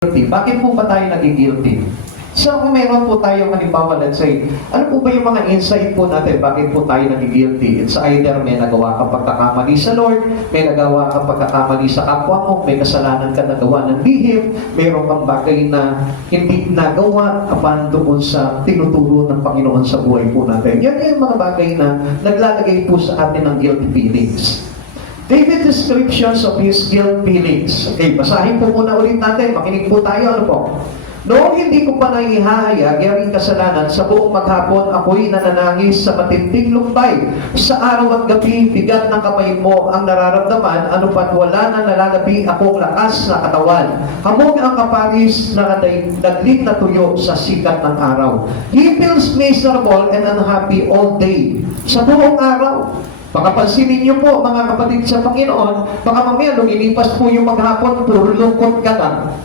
guilty. Bakit po ba tayo naging guilty? So, kung meron po tayong halimbawa, let's say, ano po ba yung mga insight po natin, bakit po tayo naging guilty? It's either may nagawa kang pagkakamali sa Lord, may nagawa kang pagkakamali sa kapwa mo, may kasalanan ka nagawa ng lihim, mayroon kang bagay na hindi nagawa kapan doon sa tinuturo ng Panginoon sa buhay po natin. Yan yung mga bagay na naglalagay po sa atin ng guilty feelings. David descriptions of his guilt feelings. Okay, basahin po muna ulit natin. Makinig po tayo. Ano po? Noong hindi ko pa naihahayag ang kasalanan, sa buong maghapon ako'y nananangis sa matinding lumbay. Sa araw at gabi, bigat ng kamay mo ang nararamdaman, ano pa't wala na nalalabi akong lakas na katawan. Hamog ang kapanis na naglig na tuyo sa sikat ng araw. He feels miserable and unhappy all day. Sa buong araw. Baka pansinin niyo po, mga kapatid sa Panginoon, baka mamaya lumilipas po yung maghapon, puro lungkot ka lang.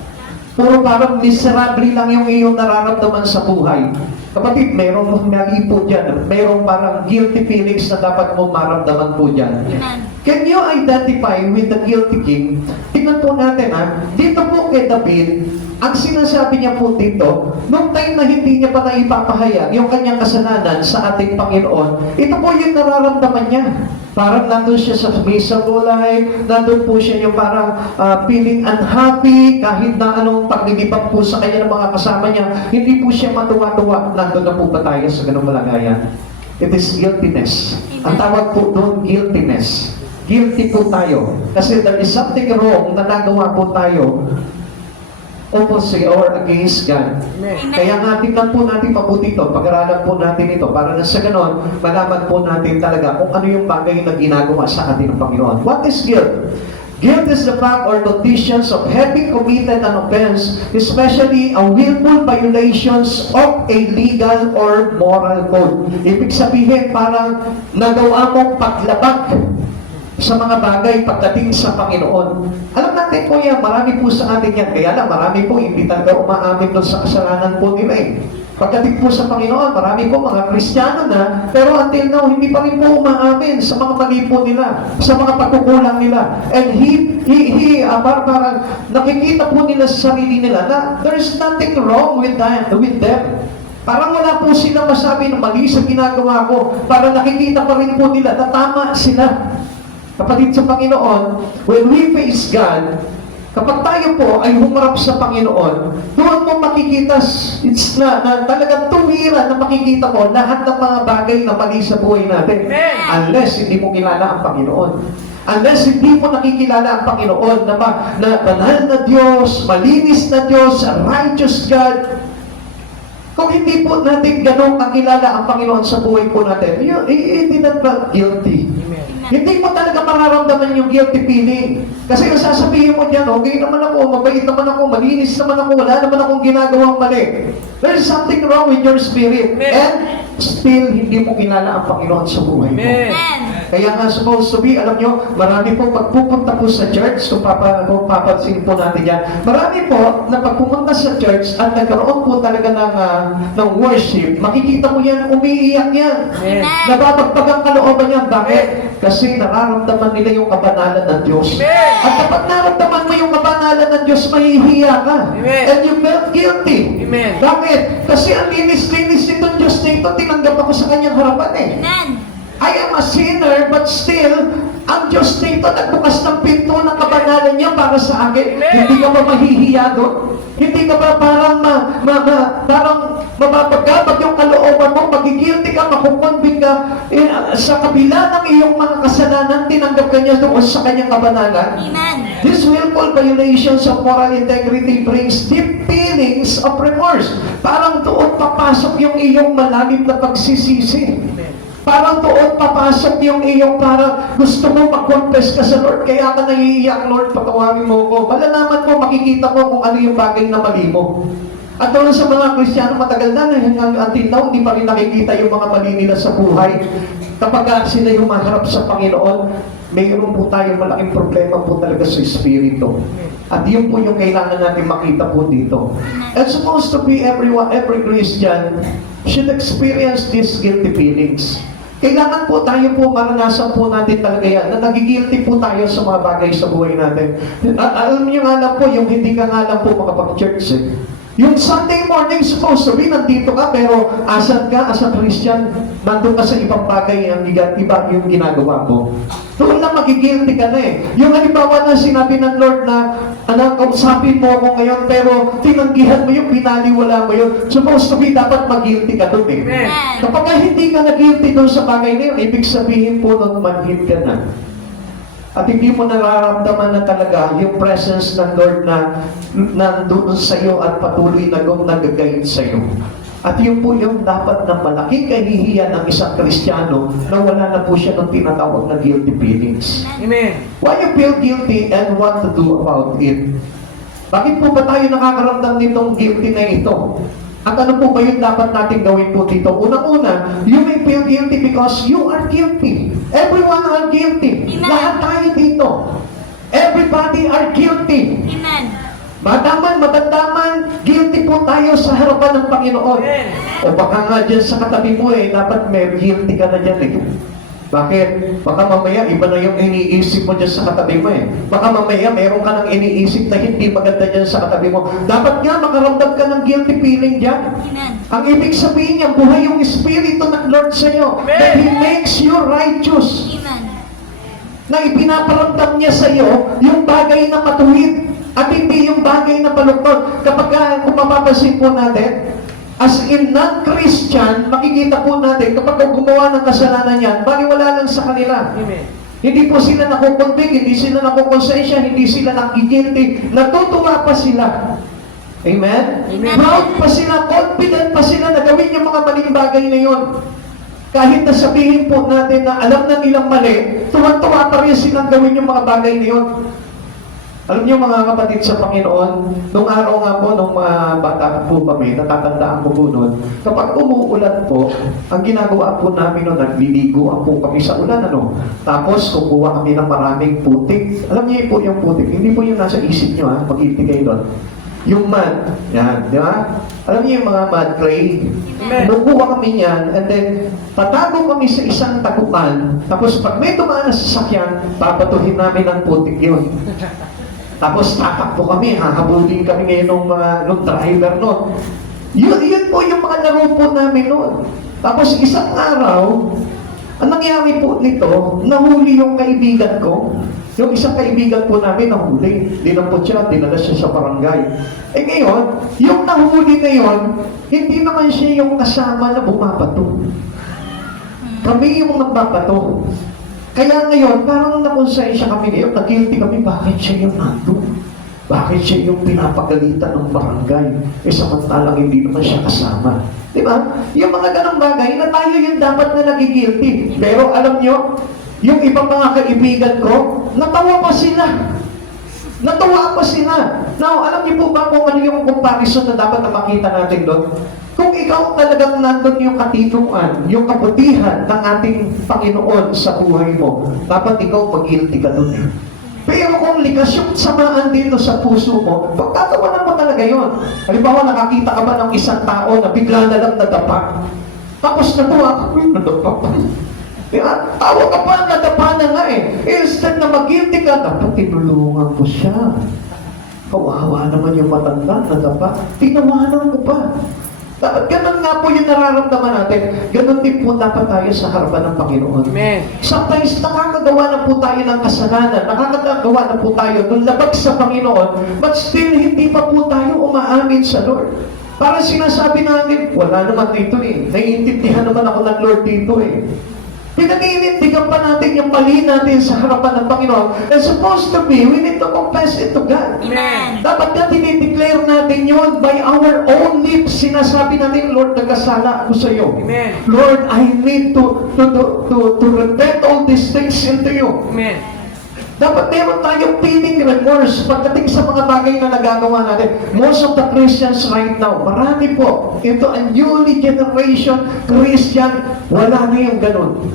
Puro parang miserable lang yung iyong nararamdaman sa buhay. Kapatid, mayroong mali po dyan. Mayroong parang guilty feelings na dapat mong maramdaman po dyan. Can you identify with the guilty king? Tingnan po natin dito po kay David, ang sinasabi niya po dito, nung time na hindi niya pa naipapahayag yung kanyang kasalanan sa ating Panginoon, ito po yung nararamdaman niya. Parang nandun siya sa miserable life, nandun po siya yung parang feeling unhappy, kahit na anong paglilibang po sa kanya ng mga kasama niya, hindi po siya matuwa-tuwa. Nandun na po ba tayo sa ganung malagayan? It is guiltiness. Ang tawag po doon, guiltiness. Guilty po tayo. Kasi there is something wrong na nagawa po tayo opposite or against God. Kaya nga tingnan po natin mabuti ito, pag-aralan po natin ito, para na sa ganon, malaman po natin talaga kung ano yung bagay na ginagawa sa atin ng Panginoon. What is guilt? Guilt is the fact or conditions of having committed an offense, especially a willful violations of a legal or moral code. Ibig sabihin, parang nagawa mong paglabag sa mga bagay pagdating sa Panginoon. Alam natin po yan, marami po sa atin yan. Kaya lang, marami po hindi talaga umaamin doon sa kasalanan po nila eh. Pagdating po sa Panginoon, marami po mga Kristiyano na, pero until now, hindi pa rin po umaamin sa mga mali po nila, sa mga pagkukulang nila. And parang nakikita po nila sa sarili nila na there's nothing wrong with them. Parang wala po sila masabi na mali sa ginagawa ko. Parang nakikita pa rin po nila na tama sila. Kapatid sa Panginoon, when we face God, kapag tayo po ay humarap sa Panginoon, doon mo makikita, it's na talagang tuwiran na makikita mo lahat ng mga bagay na mali sa buhay natin. Unless hindi mo kilala ang Panginoon. Unless hindi mo nakikilala ang Panginoon na banal na Diyos, malinis na Diyos, righteous God. Kung hindi po natin ganong kakilala ang Panginoon sa buhay po natin, hindi na guilty. Hindi mo talaga mararamdaman yung guilty feeling. Kasi kung sasabihin mo dyan, okay naman ako, mabait naman ako, malinis naman ako, wala naman akong ginagawang mali. There is something wrong with your spirit. And still, hindi mo kilala ang Panginoon sa buhay mo. Kaya nga supposed to be, alam nyo, marami po pagpupunta po sa church, kung papansin po natin yan, marami po na pagpupunta sa church at nagkaroon po talaga ng worship, makikita mo yan, umiiyak yan. Nababagpag ang kalooban yan. Bakit? Kasi nararamdaman nila yung kabanalan ng Diyos. At kapag naramdaman mo yung kabanalan ng Diyos, mahihiya ka. And you felt guilty. Bakit? Kasi ang linis-linis nitong Diyos na ito, tinanggap ako sa kanyang harapan eh. I am a sinner, but still, ang Diyos nito nagbukas ng pinto ng kabanalan niya para sa akin. Hindi ka ba mahihiya doon? Hindi ka ba parang parang mapapagabag yung kalooban mo, magigilty ka, makukonbing ka, sa kabila ng iyong mga kasalanan, tinanggap ka niya doon sa kanyang kabanalan. This willful violations of moral integrity brings deep feelings of remorse. Parang doon papasok yung iyong malalim na pagsisisi. Parang doon papasok yung iyong parang gusto mo mag-confess ka sa Lord, kaya ka naiiyak, Lord, patawarin mo ko. Malalaman mo, makikita mo kung ano yung bagay na mali mo. At doon sa mga Kristiyano, matagal na, hanggang until now, hindi pa rin nakikita yung mga mali nila sa buhay. Kapag sila yung maharap sa Panginoon, mayroon po tayong malaking problema po talaga sa Espiritu. At yun po yung kailangan natin makita po dito. And supposed to be every Christian should experience these guilty feelings. Kailangan po tayo po, maranasan po natin talaga yan, na nagigilty po tayo sa mga bagay sa buhay natin. Alam niyo nga lang po, yung hindi ka nga lang po makapag-church eh. Yung Sunday morning, supposed to be, nandito ka, pero asan ka, as a Christian, nandun ka sa ibang bagay, ang iba yung ginagawa mo. Doon lang magigilty ka na eh. Yung halimbawa na sinabi ng Lord na, anak, kausapin mo ako ngayon, pero tinanggihan mo yung pinaliwala mo yun. Supposed to be, dapat mag-guilty ka doon eh. Kapag hindi ka nag-guilty doon sa bagay na yun, ibig sabihin po nun, manhid ka na. At hindi mo nararamdaman na talaga yung presence ng Lord na nandun sa iyo at patuloy na nag-guide sa iyo. At yun po yung dapat na malaking kahihiyan ng isang Kristiyano na wala na po siya ng tinatawag na guilty feelings. Amen. Why you feel guilty and what to do about it? Bakit po ba tayo nakakaramdam nitong guilty na ito? At ano po ba yung dapat natin gawin po dito? Unang-una, you may feel guilty because you are guilty. Everyone are guilty. Amen. Lahat tayo dito. Everybody are guilty. Amen. Madaman, madandaman, guilty po tayo sa harapan ng Panginoon. Amen. O baka nga dyan sa katabi mo dapat may guilty ka na dyan eh. Bakit? Baka mamaya iba na yung iniisip mo dyan sa katabi mo eh. Baka mamaya meron ka ng iniisip na hindi maganda dyan sa katabi mo. Dapat nga makaramdam ka ng guilty feeling dyan. Amen. Ang ibig sabihin niya, buhay yung Espiritu ng Lord sa iyo. Amen. That He makes you righteous. Amen. Na ipinaparamdam niya sa iyo yung bagay na matuwid at hindi yung bagay na baluktot. Kapag kung mapapansin po natin, as in non-Christian, makikita po natin kapag gumawa ng kasalanan yan, baliwala lang sa kanila. Amen. Hindi po sila nakukonvict, hindi sila nakukonsensya, hindi sila nakikilty. Natutuwa pa sila. Amen? Amen. Proud pa sila, confident pa sila na gawin yung mga maling bagay na yun. Kahit na sabihin po natin na alam na nilang mali, tuwa-tuwa pa rin silang gawin yung mga bagay na yun. Alam niyo mga kapatid sa Panginoon, nung araw nga po, nung mga bata po kami, natatandaan ko po noon, kapag umuulan po, ang ginagawa po namin noon, nagliligo po kami sa ulan, ano? Tapos kukuha kami ng maraming putik. Alam niyo po yung putik, hindi po yung nasa isip niyo, ha? Pag-ibigay doon. Yung mud, yan, di ba? Alam niyo yung mga mud clay? Amen. Kukuha kami yan, and then tatago kami sa isang taguan, tapos pag may dumaan na sasakyan, papatuhin namin ang putik yun. Tapos tatakbo kami, hahabulin kami ngayon ng driver noon. Yun po yung mga laro po namin noon. Tapos isang araw, ang nangyari po nito, nahuli yung kaibigan ko. Yung isang kaibigan po namin nahuli. Dinampot siya, dinala siya sa barangay. Eh ngayon, yung nahuli na yun, hindi naman siya yung kasama na bumabato. Kami yung magbabato. Kaya ngayon, parang nakonsensya kami ngayon, nag-guilty kami, bakit siya yung nandun? Bakit siya yung pinapagalitan ng barangay? Samantalang hindi naman siya kasama. Di ba? Yung mga ganong bagay na tayo yung dapat na nag-guilty. Pero alam nyo, yung ibang mga kaibigan ko, natawa pa sila. Natawa pa sila. Now, alam niyo po ba kung ano yung comparison na dapat na makita natin doon? Kung ikaw talagang nandun yung katituan, yung kabutihan ng ating Panginoon sa buhay mo, dapat ikaw mag-guilty ka doon eh. Pero kung likas yung samaan dito sa puso mo, pagtatawanan mo talaga yun. Halimbawa, nakakita ka ba ng isang tao na bigla na lang nadapa? Tapos natuwa ka, nadapa pa. Diba? Tawa ka pa, nadapa na nga eh. Instead na mag-guilty ka, dapat tinulungan ko siya. Kawawa naman yung matanda, nadapa. Tinawanan ko pa. Dapat ganun nga po yung nararamdaman natin. Ganun din po dapat tayo sa harapan ng Panginoon. Amen. Sometimes nakakagawa na po tayo ng kasalanan, nakakagawa na po tayo ng labag sa Panginoon, but still hindi pa po tayo umaamin sa Lord. Para sinasabi natin, wala naman dito eh. Naiintindihan naman ako ng Lord dito eh. Pinag-iinindigan pa natin yung mali natin sa harapan ng Panginoon. And supposed to be, we need to confess it to God. Amen. Dapat na dinideclare natin yun by our own lips. Sinasabi natin, Lord, nagkasala ako sa iyo. Amen. Lord, I need to repent all these things into you. Amen. Dapat meron tayong feeling remorse pagdating sa mga bagay na nagagawa natin. Most of the Christians right now, marami po, ito a newly generation Christian, wala na yung ganun.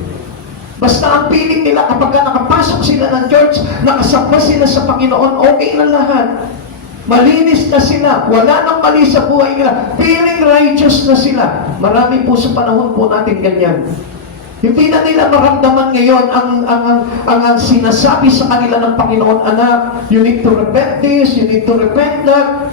Basta ang feeling nila kapag nakapasok sila ng church, nakasama sila sa Panginoon, okay na lahat. Malinis na sila, wala nang mali sa buhay nila, feeling righteous na sila. Marami po sa panahon po natin ganyan. Hindi na nila maramdaman ngayon ang sinasabi sa kanila ng Panginoon, anak, you need to repent this, you need to repent that.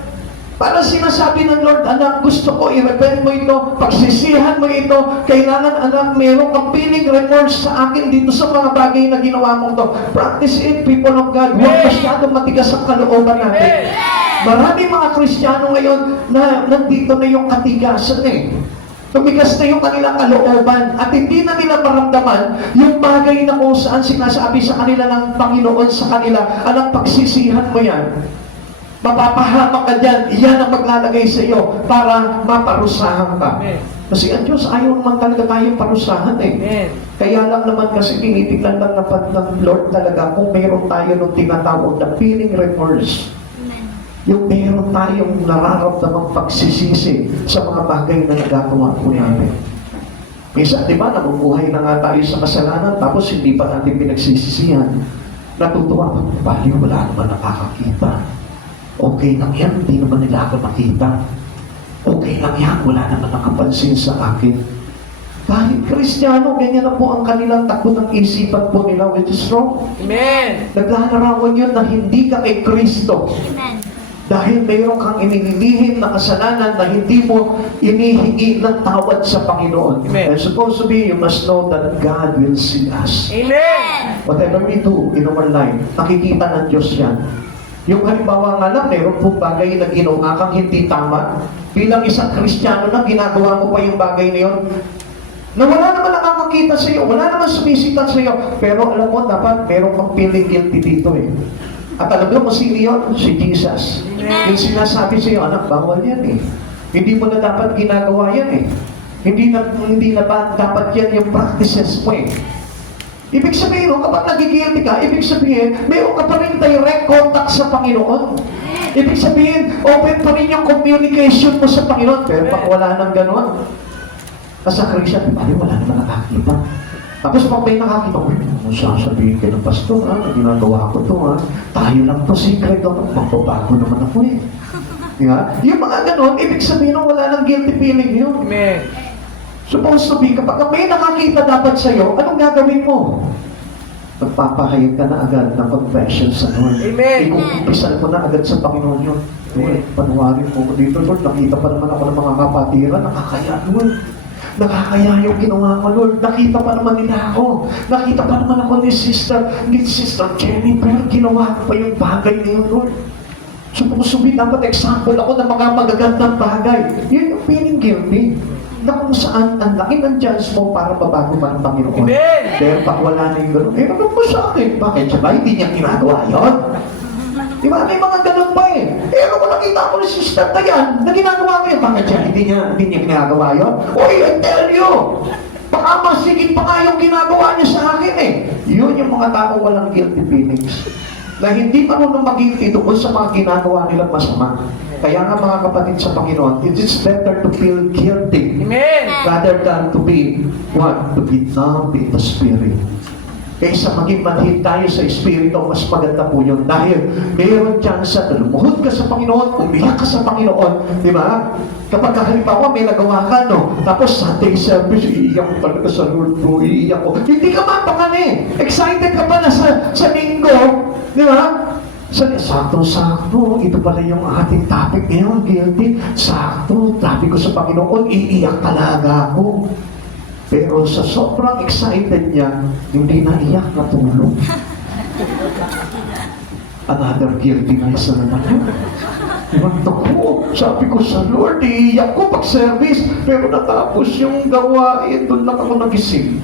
Para sinasabi ng Lord, anak, gusto ko, i-repent mo ito, pagsisihan mo ito, kailangan, anak, meron kang feeling remorse sa akin dito sa mga bagay na ginawa mong to. Practice it, people of God. Huwag masyadong matigas ang kalooban natin. Maraming mga Kristiyano ngayon na nandito na yung katigasan eh. Tumigas na yung kanilang kalooban at hindi na nila maramdaman yung bagay na kung saan sinasabi sa kanila ng Panginoon sa kanila, anak, pagsisihan mo yan. Mapapahamak ka dyan, iyan ang maglalagay sa iyo para maparusahan ka. Amen. Kasi ang Diyos, ayaw naman talaga tayong parusahan eh. Amen. Kaya lang naman kasi tinitignan lang ng Lord talaga kung mayroon tayo nung tinatawag na feeling remorse. Yung meron tayong nararamdamang pagsisisi sa mga bagay na nagagawa po namin. Minsan, di ba, nabubuhay na nga tayo sa kasalanan tapos hindi pa natin pinagsisisihan. Natutuwa pa, bali wala naman nakakakita. Okay lang yan, hindi naman nila ako nakita. Okay lang yan, wala naman nakapansin sa akin. Kahit Kristiyano, ganyan na po ang kanilang takbo ng isipan po nila, which is wrong. Amen. Naglalarawan yun na hindi ka kay Kristo. Amen. Dahil mayroon kang inililihim na kasalanan na hindi mo inihingi ng tawad sa Panginoon. Amen. And supposed to be, you must know that God will see us. Amen. Whatever we do in our life, nakikita ng Diyos yan. Yung halimbawa nga lang, mayroon pong bagay na ginawa kang hindi tama. Bilang isang Kristiyano na ginagawa mo pa yung bagay na yun, na wala naman nakakakita sa iyo, wala naman sumisitan sa iyo. Pero alam mo, dapat mayroon kang feeling guilty dito eh. At alam mo sino yun? Si Jesus. Amen. Yung sinasabi sa iyo, anak, bawal yan eh. Hindi mo na dapat ginagawa yan eh. Hindi na ba dapat yan yung practices mo eh. Ibig sabihin, kapag nagigilty ka, ibig sabihin, mayroon ka pa rin direct contact sa Panginoon. Ibig sabihin, open pa rin yung communication mo sa Panginoon. Pero pag wala nang gano'n, sa Christian, wala naman nakakita. Tapos pag may nakakita, uy, ano sasabihin kayo ng pastor, ginagawa ko to, tayo lang to, secret ako, magbabago naman ako eh. Diba? Yung mga ganon, ibig sabihin wala nang guilty feeling yun. Amen. Supposed to be, kapag may nakakita dapat sa'yo, anong gagawin mo? Magpapahayag ka na agad ng confession sa Lord. Amen. Ikumpisan mo na agad sa Panginoon yun. Lord, panuwarin mo ko dito, Lord. Nakita pa naman ako ng mga kapatiran, nakakaya, Lord. Nakakaya yung ginawa ko, Lord. Nakita pa naman nila ako. Nakita pa naman ako ni Sister Jennifer. Ginawa ko pa yung bagay na yun, Lord. Supposed to be, dapat example ako ng mga magagandang bagay. Yun yung feeling guilty. Na kung saan ang laki ng chance mo para mabago pa ng Panginoon. Amen. Pero pag wala na yung gano'n, ano mo sa akin? Bakit? Saba, hindi niya ginagawa yun. Di ba? May mga ganun pa eh. Ano ko nakita ko ni Sister Tayan na ginagawa ko yun. Bakit siya? Hindi niya ginagawa yun? Oy, I tell you! Baka masigit pa nga yung ginagawa niya sa akin eh. Yun yung mga tao walang guilty feelings. Na hindi marunong mag-guilty doon sa mga ginagawa nilang masama. Kaya nga mga kapatid sa Panginoon, it is better to feel guilty Amen. rather than to be what? To be numb in the spirit. Kaysa maging manhid tayo sa Espiritu, mas maganda po yun. Dahil mayroon chance na lumuhod ka sa Panginoon, umiyak ka sa Panginoon, di ba? Kapag halimbawa may nagawa ka, no? Tapos Sunday service, iiyak ko talaga sa Lord ko, iiyak ko. Hindi ka mapakan eh. Excited ka pa na sa linggo, di ba? Sakto-sakto, ito pala yung ating topic ngayon, guilty. Sakto, sabi ko sa Panginoon, iiyak talaga ako. Pero sa sobrang excited niya, hindi na iyak na tulog. Another guilty na isa naman yun. Diba? Naku, sabi ko sa Lord, iiyak ko pag service, pero natapos yung gawain, doon lang ako nagising.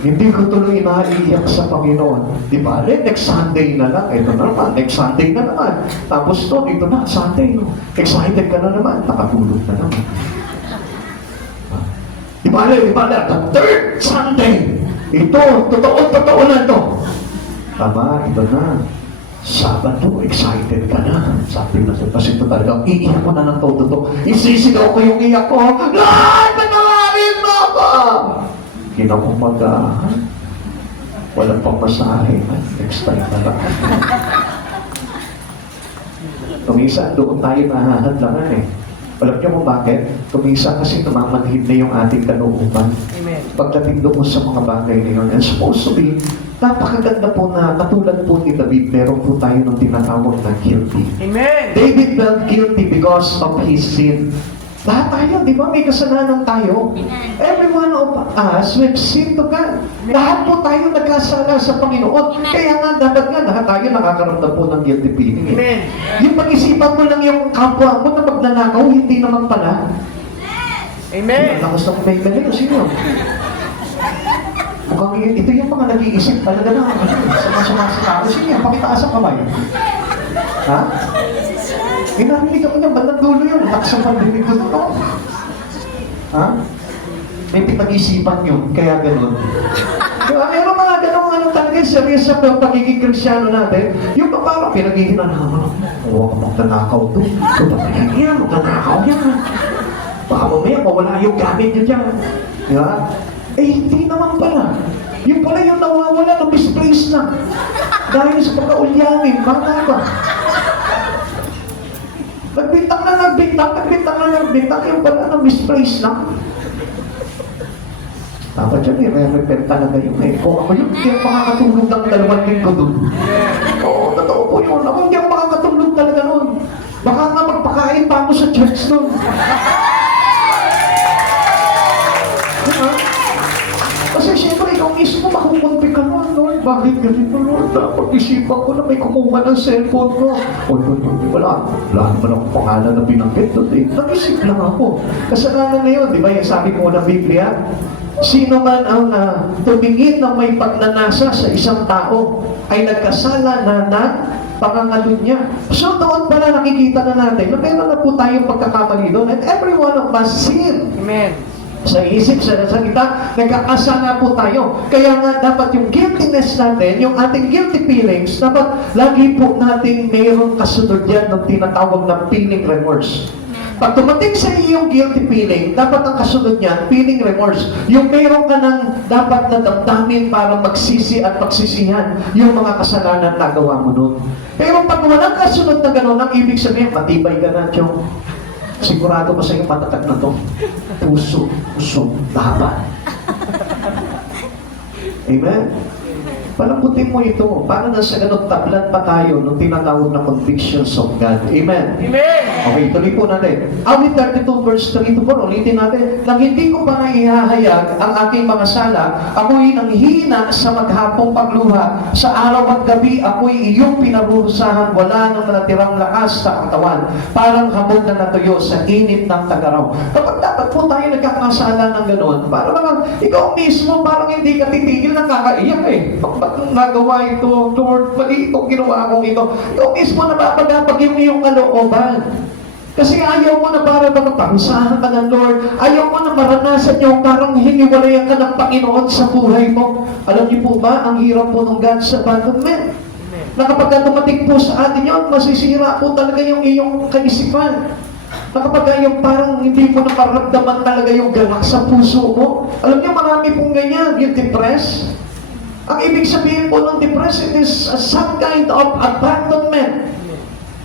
Hindi ko tuloy naiiyak sa Panginoon. Di ba? Next Sunday na lang. Ito na naman. Next Sunday na naman. Tapos to, ito na, Sunday. No? Excited ka na naman. Nakatulog na naman. Di ba? The third Sunday. Ito, totoo na to. Tama, ito na. Sabado, excited ka na. Sabi na siya, kasi ito talaga, iiyak ko na ng todo. Isisigaw ko yung iyak ko. Lord, panawarin mo ako! Kinakumagahan. Walang pamasahe. Next time na lang. Kumisa, doon tayo nahahadlangan eh. Alam niyo kung bakit? Kumisa kasi namamanhid na yung ating kalooban. Amen. pagdating doon sa mga bagay na yun. And supposed to be, napakaganda po na katulad po ni David, meron po tayo ng tinatawag na guilty. Amen. David felt guilty because of his sin. Lahat tayo, di ba? May kasalanan tayo. Every one of us, we've sinned to God. Lahat po tayo nagkasala sa Panginoon. Kaya nga, dapat nga, lahat tayo nakakaramdam po ng guilty feeling. Amen. Yung pag-isipan mo lang yung kapwa mo na magnanakaw, hindi naman pala. Amen. Ang lakas ng may galing. Sino? Mukhang ito yung mga nag-iisip talaga na sama-sama sa tao. Sige, pakitaas ang kamay. Ha? Ginamit ako niya, bandang dulo yun. Lakas ang pandinig ko ito. Ha? May pinag-isipan yun, kaya ganun. Diba? Meron mga ganun ano talaga, serious sa pagiging Kristyano natin. Yung parang pinag-ihinan naman. Oo, magnanakaw to. Ito ba talaga yan? Magnanakaw yan. Baka mamaya mawala yung gamit niya dyan. Diba? Eh, hindi naman pala. Yung pala yung nawawala na misplace na. Dahil sa pagkaulyanin, baka ba? Nagbintang, yung pala na misplace na. Dapat yan, i-repent talaga yun eh. Kung ako yun, hindi ang makakatulog ng 2 linggo dun. Oo, totoo po yun. Ako hindi ang makakatulog talaga nun. Baka nga magpakain pa ako sa church nun. Kasi siyempre, ikaw mismo makukunti ka nun, Lord. Bakit ganito, Lord? Pag-isipan ko na may kumuha ng cellphone ko. Wala naman akong pangalan na binanggit doon eh. Nag-isip lang ako. Kasalanan na yun, di ba? Yung sabi ko ng Biblia, sino man ang tumingin na may pagnanasa sa isang tao ay nagkasala na pangangalo niya. So doon pala nakikita na natin na meron na po tayong pagkakamali doon. And every one of us sin. Amen. Sa isip, sa salita, nagkakasala po tayo. Kaya nga dapat yung guiltiness natin, yung ating guilty feelings, dapat lagi po natin mayroong kasunod yan ng tinatawag na feeling remorse. Pag tumating sa iyo yung guilty feeling, dapat ang kasunod niyan, feeling remorse. Yung mayroon ka ng dapat na damdamin para magsisi at pagsisihan yung mga kasalanan na gawa mo nun. Pero pag walang kasunod na gano'n, ang ibig sabihin, matibay ka na, Chong. Sigurado ba sa iyo matatag na to? Puso, laban. Amen? Palambutin mo ito. Para na sa ganun, tablan pa tayo nung tinatawag na convictions of God. Amen? Amen. Okay, tuloy po natin. Awit 32 verse 3 to 4, ulitin natin. Nang hindi ko pa naihahayag ang aking mga sala, ako'y nanghihina sa maghapong pagluha. Sa araw at gabi, ako'y iyong pinarurusahan. Wala nang natirang lakas sa katawan. Parang hamog na natuyo sa init ng tagaraw. Kapag dapat po tayo nagkakasala ng gano'n, parang naman, ikaw mismo parang hindi ka titigil ng kakaiyak eh. Bakit nagawa ito, Lord? Mali itong ginawa kong ito. Ikaw mismo napapagapag yung iyong kalooban. Kasi ayaw mo na para magparusahan ka ng Lord. Ayaw mo na maranasan yung parang hiniwalayan ka ng Panginoon sa buhay mo. Alam niyo po ba, ang hirap po ng God's abandonment. Na kapag dumating po sa atin yun, masisira po talaga yung iyong kaisipan. Na kapag yung parang hindi mo na maramdaman talaga yung galak sa puso mo. Alam niyo, marami pong ganyan, yung depressed. Ang ibig sabihin po ng depression is some kind of abandonment.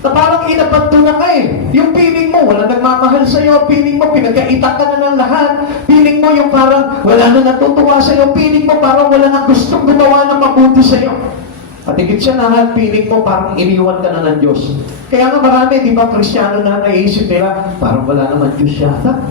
Na parang inabanto na ka eh. Yung feeling mo, wala nagmamahal sa'yo. Feeling mo, pinagkaitak ka na ng lahat. Feeling mo, yung parang wala na natutuwa sa'yo. Feeling mo, parang wala na gustong gumawa ng mabuti sa'yo. At higit siya na feeling mo, parang iniwan ka na ng Diyos. Kaya nga marami, di ba, Kristiyano na naisip nila, parang wala naman Diyos yata.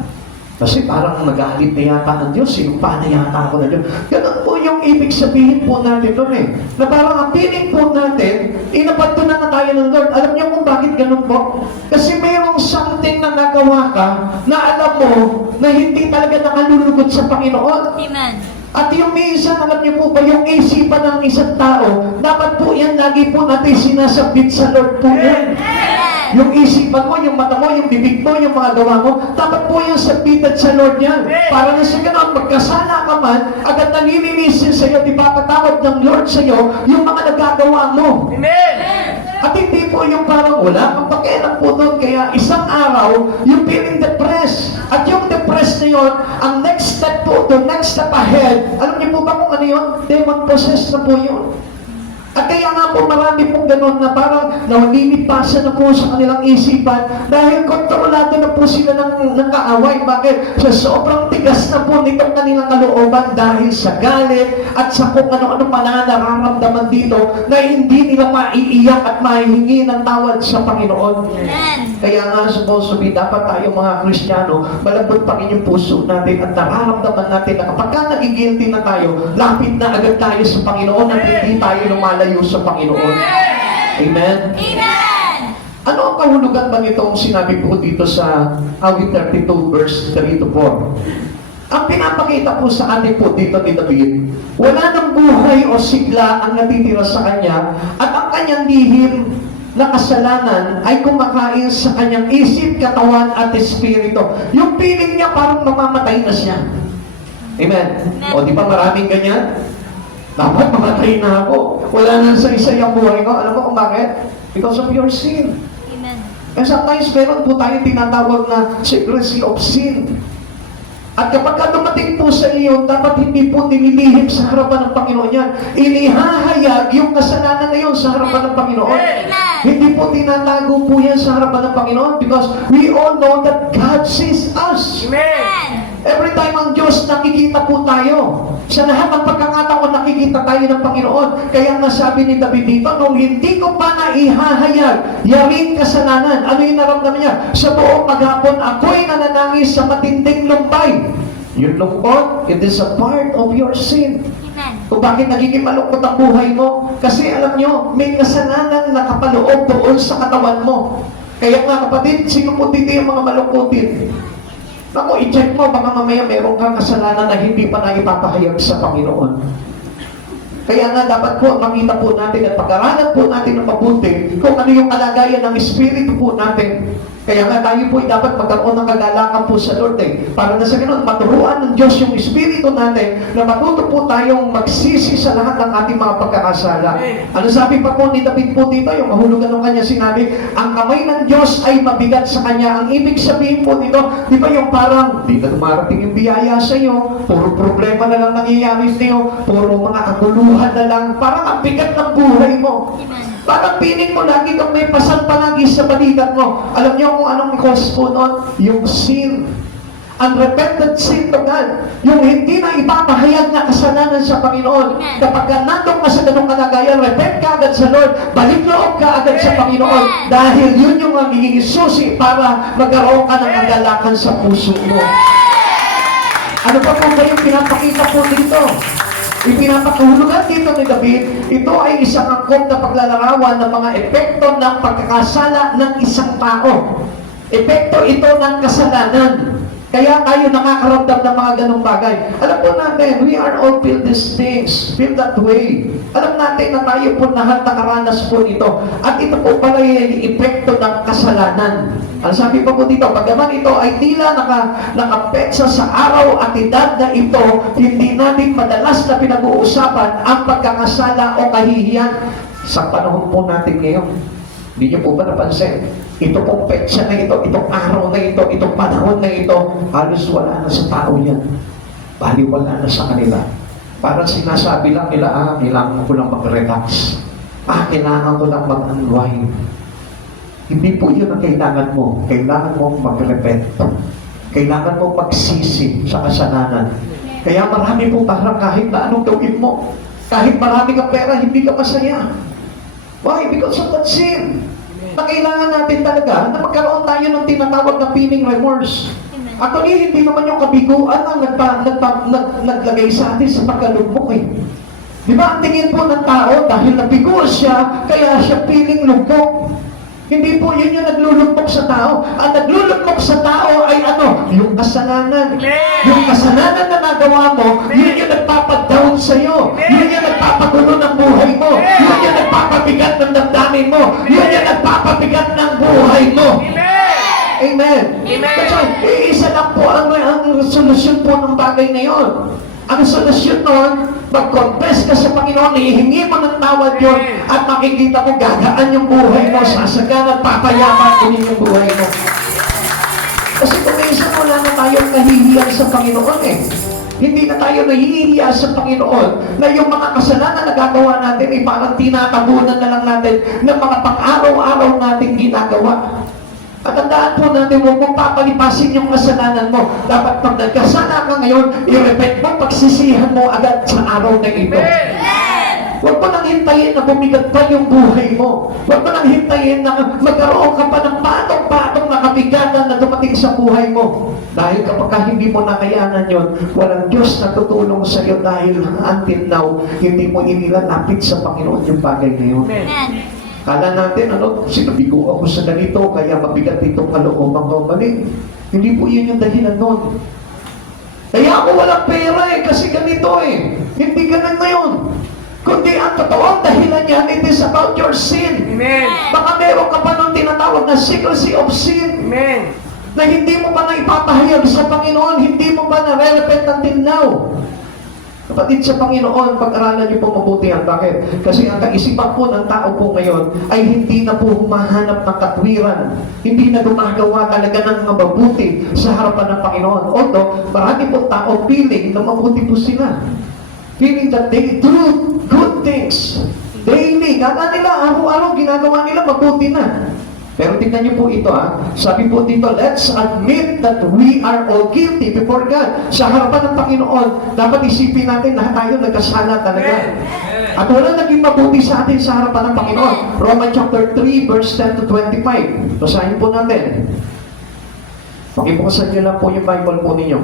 Kasi parang nagalit na yata ng Diyos, sinumpa na yata ako ng Diyos. Ganun po yung ibig sabihin po natin doon eh. Na parang ang feeling po natin, inabanto na tayo ng Lord. Alam niyo kung bakit ganun po? Kasi mayroong something na nagawa ka na alam mo na hindi talaga nakalulugod sa Panginoon. Amen. At yung minsan, alam niyo po ba, yung isipan ng isang tao, dapat po yan lagi po natin sinasabit sa Lord po yan. Yung isipan mo, yung mata mo, yung bibig mo, yung mga gawa mo, dapat po yung sabitan sa Lord yan. Para na sa ganun, magkasala ka man, agad nalilinisin sa iyo, di ba patawad ng Lord sa iyo, yung mga nagagawa mo. Amen. At hindi po yung parang wala kang pakialam po doon. Kaya isang araw, yung feeling depressed. At yung depressed na yun, ang next step po, the next step ahead, alam niyo po ba kung ano yun? Demon possessed na po yun. At kaya nga po marami pong ganun na parang nawalilipasan na po sa kanilang isipan dahil kontrolado na po po sila ng kaaway. Bakit? Sa sobrang tigas na po nitong kanilang kalooban dahil sa galit at sa kung ano-ano pa na nararamdaman dito na hindi nila maiiyak at maihingi ng tawad sa Panginoon. Amen. Kaya nga, supposed to be, dapat tayo mga Kristiyano, malambot pa rin yung puso natin at nararamdaman natin na kapag ka nagigilty na tayo, lapit na agad tayo sa Panginoon at hindi tayo lumalayo sa Panginoon. Amen? Amen. Ano ang kahulugan ba nitong sinabi ko dito sa awit 32 verse 3 to 4? Ang pinapakita po sa atin po dito ni David, wala ng buhay o sigla ang natitira sa kanya at ang kanyang lihim na kasalanan ay kumakain sa kanyang isip, katawan at espiritu. Yung feeling niya parang mamamatay na siya. Amen? O di ba maraming ganyan? Dapat mamatay na ako. Wala na sa isa yung buhay ko. Alam mo kung bakit? Because of your sin. Amen. And sometimes meron po tayong tinatawag na secrecy of sin. At kapag ka dumating po sa iyo, dapat hindi po nililihim sa harapan ng Panginoon yan. Inihahayag yung kasalanan na yun sa harapan ng Panginoon. Amen. Hindi po tinatago po yan sa harapan ng Panginoon because we all know that God sees us. Amen. Every time ang Diyos, nakikita po tayo. Sa lahat ng pagkakataon, nakikita tayo ng Panginoon. Kaya nga sabi ni David dito, nung hindi ko pa naihahayag, yaring kasalanan. Ano yung naramdaman niya? Sa buong maghapon, ako'y nananangis sa matinding lumbay. Yung lungkot, it is a part of your sin. Amen. Kung bakit nagiging malungkot ang buhay mo? Kasi alam nyo, may kasalanan na kapaloob doon sa katawan mo. Kaya nga kapatid, sino po dito yung mga malungkutin? Naku, i-check mo, baka mamaya meron kang kasalanan na hindi pa na ipapahayag sa Panginoon. Kaya nga dapat po makita po natin at pag-aralan po natin ng mabuti kung ano yung kalagayan ng Espiritu po natin. Kaya nga tayo po dapat magkaroon ng kagalakan po sa Lord para na sa ganun, maturuan ng Diyos yung Espiritu natin na matuto po tayong magsisi sa lahat ng ating mga pagkakasala. Ano sabi pa po ni David po dito, yung mahulugan ng kanya sinabi, ang kamay ng Diyos ay mabigat sa kanya. Ang ibig sabihin po dito, di ba yung parang, di na dumarating yung biyaya sa iyo, puro problema na lang nangyayari sa iyo, puro mga kaguluhan na lang, parang ang bigat ng buhay mo. Amen. Parang piling mo lagi kang may pasan palagi sa balikat mo. Alam niyo kung anong cause po nun? Yung sin. Unrepentant sin to God. Yung hindi na ipapahayag na kasalanan sa Panginoon. Kapag ka nandun ka sa ganong kalagayan, repent ka agad sa Lord, balik loob ka agad sa Panginoon. Dahil yun yung magiging susi para magkaroon ka ng kagalakan sa puso mo. Ano pa po ba yung pinapakita po dito? Ipinapakahulugan dito ni David, ito ay isang angkop na paglalarawan ng mga epekto ng pagkakasala ng isang tao. Epekto ito ng kasalanan. Kaya tayo nakakaramdam ng mga ganong bagay. Alam po natin, we are all feel these things, feel that way. Alam natin na tayo po lahat nakaranas po nito. At ito po pala yung epekto ng kasalanan. Ang sabi pa po dito, pagkaman ito ay tila nakapeksa sa araw at edad na ito, hindi natin madalas na pinag-uusapan ang pagkakasala o kahihiyan sa panahon po natin ngayon. Hindi niyo po ba napansin? Ito pong petsa na ito, itong araw na ito, itong panahon na ito, halos wala na sa tao yan. Baliwala na sa kanila. Parang sinasabi lang nila, kailangan ko lang mag-relax. Kailangan ko lang mag-unwind. Hindi po yun ang kailangan mo. Kailangan mo mag-repent. Kailangan mo magsisi sa kasalanan. Kaya marami po parang kahit na anong gawin mo. Kahit marami kang pera, hindi ka masaya. Why? Because of that sin. Na kailangan natin talaga na magkaroon tayo ng tinatawag na feeling remorse. Actually, hindi naman yung kabiguan ang naglagay sa atin sa pagkalugmok eh. Di ba ang tingin po ng tao dahil nabigo siya, kaya siya feeling lugmok. Hindi po yun yung naglulugmok sa tao. Ang naglulugmok sa tao ay ano? Yung kasalanan. Yung kasalanan na nagawa mo, yun yung nagpapadown sa'yo. Yun yung nagpapagulo ng buhay mo. Yun yung nagpapabigat ng damdamin mo. Yun yung nagpapabigat ng buhay mo. Amen. Kasi isa lang po ang solusyon po ng bagay na yun. Ang solusyon nun, mag-confess ka sa Panginoon, hihingi mo ng tawad yun, at makikita mo gagaan yung buhay mo, sasagan at papayaman din yung buhay mo. Kasi kung minsan wala na tayong kahihiyan sa Panginoon hindi na tayo nahihiya sa Panginoon na yung mga kasalanan na gagawa natin ay parang tinatabunan na lang natin ng mga pang-araw-araw nating ginagawa. At tandaan po natin, huwag mong papalipasin yung kasalanan mo. Dapat pag nagkasala ka ngayon, i-repent mo, pagsisihan mo agad sa araw na ito. Huwag mo nang hintayin na bumigat pa yung buhay mo. Huwag mo nang hintayin na magkaroon ka pa ng patong-patong na kabigatan na dumating sa buhay mo. Dahil kapag hindi mo nakayanan yon, walang Diyos na tutulong sa iyo dahil until now, hindi mo inilalapit sa Panginoon yung bagay na yun. Kala natin, sinabigo ako sa ganito, kaya mabigat itong kalooban ko. Mali. Hindi po yun yung dahilan nun. Kaya ako walang pera kasi ganito Hindi ganun na yun. Kundi ang totoong dahilan yan, it is about your sin. Amen. Baka meron ka pa nung tinatawag na secrecy of sin. Amen. Na hindi mo pa na ipapahayag sa Panginoon, hindi mo pa na-repent until now. Kapatid sa Panginoon, pag-aralan niyo po mabuti yan. Bakit? Kasi ang kaisipan po ng tao po ngayon ay hindi na po humahanap ng katwiran. Hindi na gumagawa talaga ng mabuti sa harapan ng Panginoon. Although, marami po tao feeling na mabuti po sila. Feeling that they do good things. Daily. Kata nila, araw-araw ginagawa nila, mabuti na. Pero tingnan niyo po ito Sabi po dito, let's admit that we are all guilty before God. Sa harapan ng Panginoon, dapat isipin natin lahat tayo nagkasala talaga. At wala naging mabuti sa atin sa harapan ng Panginoon. Romans chapter 3, verse 10 to 25. Basahin po natin. Pakibuksan niyo lang po yung Bible po ninyo.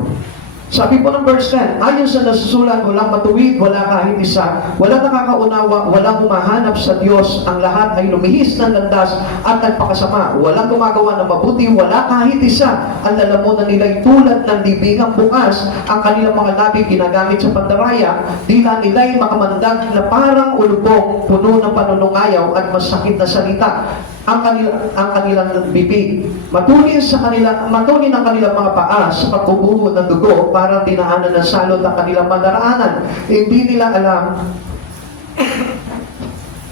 Sabi po ng verse 10, ayon sa nasusulat, walang matuwid, wala kahit isa, walang nakakaunawa, walang humahanap sa Diyos, ang lahat ay lumihis ng landas at nagpakasama. Walang gumagawa ng mabuti, wala kahit isa. Ang lalamunan nila'y tulad ng libingang bukas, ang kanilang mga labi ginagamit sa pandaraya, dila nila'y makamandag na parang ulubong, puno ng panunungayaw at masakit na salita. Ang kanilang bibig. Matunin ang kanilang mga paa sa pagbubuho ng dugo, parang dinaanan ng salot ang kanilang madaraanan. Hindi nila alam,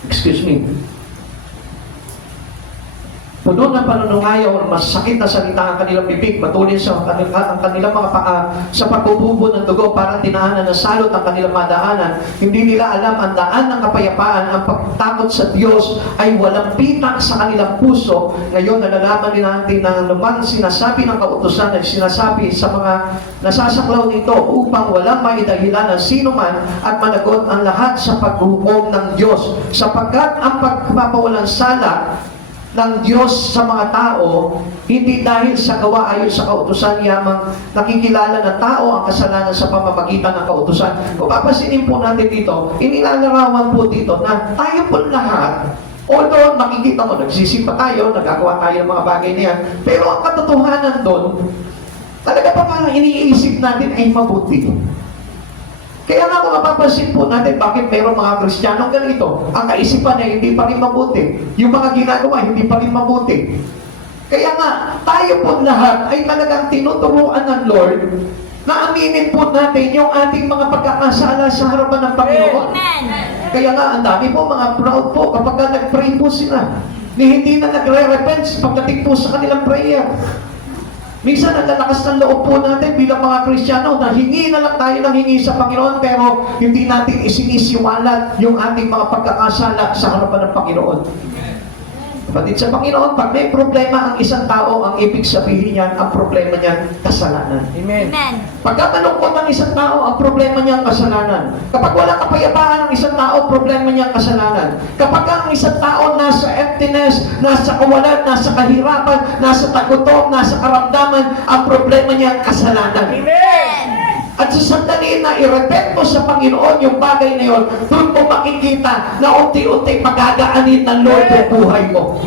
excuse me, puno ng panunungayaw, masakit na salita ang kanilang bibig, matuloy ang kanilang mga paa sa pagbububo ng dugo, parang dinaanan ng salot ang kanilang madaanan. Hindi nila alam ang daan ng kapayapaan, ang pagtakot sa Diyos ay walang pitak sa kanilang puso. Ngayon, nalalaman din natin na naman sinasabi ng kautusan ay sinasabi sa mga nasasaklaw nito upang walang maidahilan ng sino man at managot ang lahat sa paghukom ng Diyos. Sapagkat ang pagpapawalang sala ng Diyos sa mga tao, hindi dahil sa gawa ayon sa kautusan, yamang nakikilala ng tao ang kasalanan sa pamamagitan ng kautusan. Kung papasinin po natin dito, inilalarawan po dito na tayo po lahat, although makikita mo, nagsisipa tayo, nagagawa tayo ng mga bagay na yan, pero ang katotohanan doon, talaga pa parang iniisip natin ay mabuti. Kaya nga kung mapapansin po natin bakit mayroong mga Kristiyanong ganito, ang kaisipan ay hindi pa rin mabuti. Yung mga ginagawa, hindi pa rin mabuti. Kaya nga, tayo po lahat ay talagang tinuturuan ng Lord na aminin po natin yung ating mga pagkakasala sa harapan ng Panginoon. Kaya nga, ang dami po mga proud po kapag nag-pray po sila. Hindi na nagre-repent pagdating po sa kanilang prayer. Minsan, ang lalakas ng loob po natin bilang mga Kristiyano na hingi na lang tayo ng hingi sa Panginoon pero hindi natin isinisiwalat yung ating mga pagkakasala sa harapan ng Panginoon. Kapatid sa Panginoon, pag may problema ang isang tao, ang ibig sabihin niyan, ang problema niyan, kasalanan. Amen. Pagkatalungkot ng isang tao, ang problema niya ang kasalanan. Kapag wala kapayapaan ang isang tao, problema niya ang kasalanan. Kapag ang isang tao nasa emptiness, nasa kawalan, nasa kahirapan, nasa tagutom, nasa karamdaman, ang problema niya ang kasalanan. Amen. At sa sandali na i-repent mo sa Panginoon yung bagay na yun, doon mo makikita na unti-unti pagagaanin ng Lord yung buhay mo.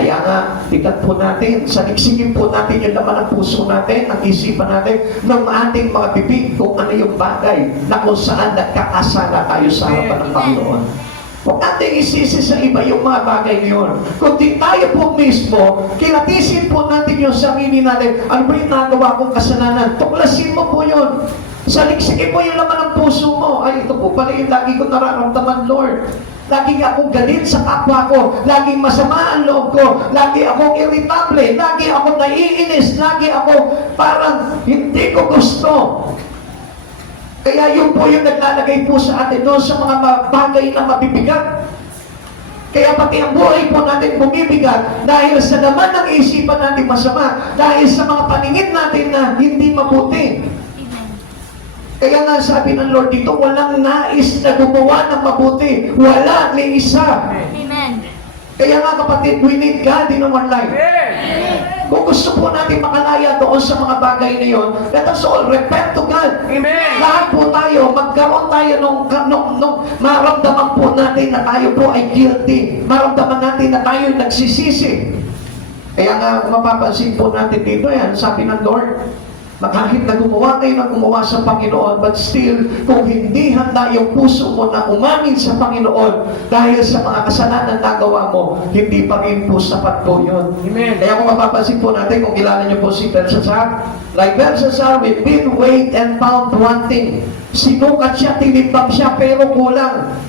Kaya nga, tingnan po natin, saliksingin po natin yung laman ng puso natin, ang isipan natin, ng ating mga bibig kung ano yung bagay na kung saan nagkakasala tayo sa harapan ng Panginoon. Huwag natin isisi sa iba yung mga bagay na yun. Kundi tayo po mismo, kilatisin po natin yung sarili natin. Ano ba yung nagawa kong kasalanan? Tuklasin mo po yun. Saliksikin mo yung laman ng puso mo. Ay, ito po pala yung lagi ko nararamdaman, Lord. Lagi akong galit sa kapwa ko. Laging masama ang loob ko. Lagi akong irritable. Lagi akong naiinis. Lagi akong parang hindi ko gusto. Kaya yun po yung naglalagay po sa atin doon sa mga bagay na mabibigat. Kaya pati ang buhay po natin bumibigat dahil sa laman ng isipan natin masama, dahil sa mga paningin natin na hindi mabuti. Kaya nga sabi ng Lord dito, walang nais na gumawa ng mabuti. Wala, ni isa. Amen. Kaya nga kapatid, we need God in our life. Kung gusto po natin makalaya doon sa mga bagay na yon, let us all repent to God. Amen. Lahat po tayo, magkaroon tayo nung maramdaman po natin na tayo po ay guilty. Maramdaman natin na tayo ay nagsisisi. Kaya nga, mapapansin po natin dito yan, sabi ng Lord, na kahit na gumawa kayo ng gumawa sa Panginoon, but still, kung hindi handa yung puso mo na umamin sa Panginoon dahil sa mga kasalanan na gawa mo, hindi pa rin po sapat po yun. Amen. Kaya kung mapapansin po natin, kung kilala niyo po si Belshazzar, like Belshazzar, we've been weighed and found wanting. Sinukat siya, tinimbang siya, pero kulang.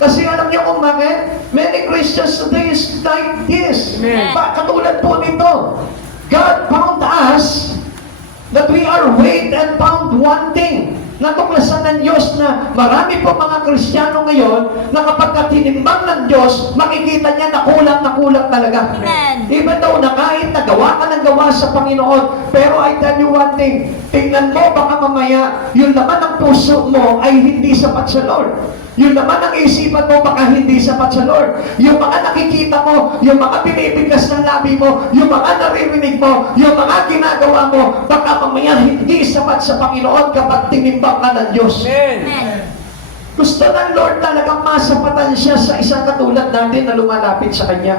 Kasi alam niyo kung bakit? Many Christians today is like this. Amen. Katulad po nito. God found us that we are weighed and found wanting. Natuklasan ng Diyos na marami po mga Kristiyano ngayon na kapag tinimbang ng Diyos, makikita niya na kulang talaga. Amen. Even though na kahit nagawa ka ng gawa sa Panginoon, pero I tell you one thing, tingnan mo baka mamaya, yung laman ng puso mo ay hindi sapat sa Lord. Yung naman ang isipan mo, baka hindi sapat sa Lord. Yung mga nakikita mo, yung mga pinipiglas ng labi mo, yung mga naririnig mo, yung mga ginagawa mo, baka mamaya hindi sapat sa Panginoon kapag tinimbang ka ng Diyos. Amen. Gusto ng Lord talagang masapatan siya sa isang katulad natin na lumalapit sa Kanya.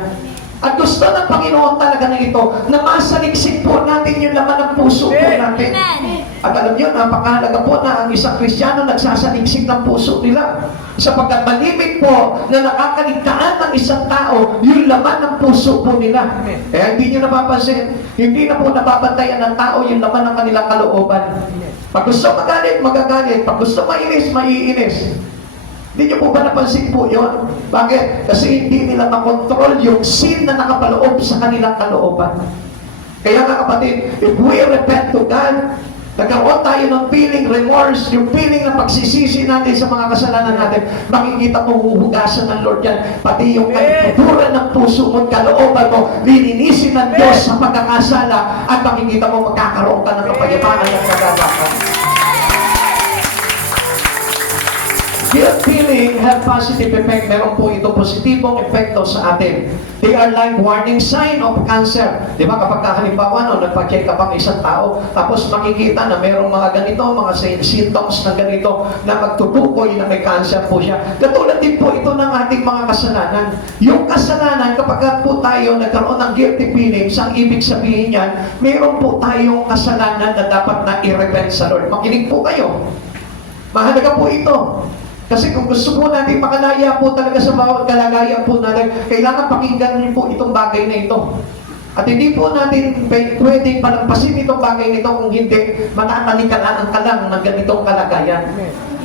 At gusto ng Panginoon talaga na ito, na masaliksik po natin yung laman ng puso po natin. Amen. At alam niyo, napakahalaga po na ang isang Kristiyano nagsasaliksik ng puso nila. Sapagkat malimit po na nakakaligtaan ng isang tao yung laman ng puso po nila. Kaya hindi niyo napapansin, hindi na po nababantayan ng tao yung laman ng kanilang kalooban. Pag gusto magalit, magagalit. Pag gusto mainis, maiinis. Hindi niyo po ba napansin po yun? Bakit? Kasi hindi nila makontrol yung sin na nakapaloob sa kanilang kalooban. Kaya nga kapatid, if we repent to God, nagkaroon tayo ng feeling remorse, yung feeling ng pagsisisi natin sa mga kasalanan natin, makikita mo huhugasan ng Lord yan. Pati yung kalikuran ng puso mo, kalooban mo, lilinisin ng Diyos sa pagkakasala at makikita mo magkakaroon ka ng kapayapaan at kagagapan. Guilt feeling have positive effect. Meron po ito positibong epekto sa atin. They are like warning sign of cancer. Di ba kapag halimbawa nagpa-check up ang isang tao, tapos makikita na merong mga ganito, mga symptoms na ganito, na magtutukoy na may cancer po siya. Katulad din po ito ng ating mga kasalanan. Yung kasalanan, kapag po tayo nagkaroon ng guilty feelings, ang ibig sabihin yan, meron po tayong kasalanan na dapat na i-repent sa Lord. Makinig po kayo. Mahalaga po ito. Kasi kung gusto po natin makalaya po talaga sa bawat kalagayan po natin, kailangan pakinggan niyo po itong bagay na ito. At hindi po natin pwedeng palampasin itong bagay na ito kung hindi matatalikalaan ka lang ng ganitong kalagayan.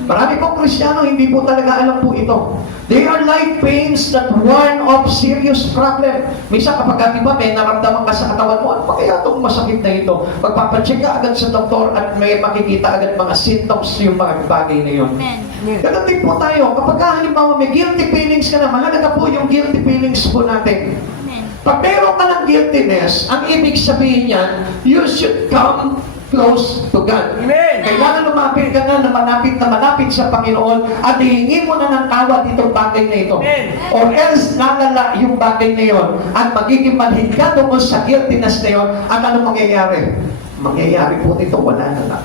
Marami pong Kristiyano, hindi po talaga alam po ito. They are like pains that warn of serious problem. Minsan kapag di ba may naramdaman ka sa katawan mo, ano pa kaya itong masakit na ito? Pagpapacheck ka agad sa doktor at may makikita agad mga symptoms yung mga bagay na yun. Amen. Ganun din po tayo. Kapag halimbawa may guilty feelings ka na, mahalaga po yung guilty feelings po natin. Amen. Pag meron ka ng guiltiness, ang ibig sabihin niyan, you should come close to God. Amen. Kailangan lumapit ka na malapit sa Panginoon at hihingi mo na ng tawad itong bagay na ito. Amen. Or else lalala yung bagay na yon at magiging manhid ka tungkol sa guiltiness na yon at ano mangyayari? Mangyayari po nito, wala na lang.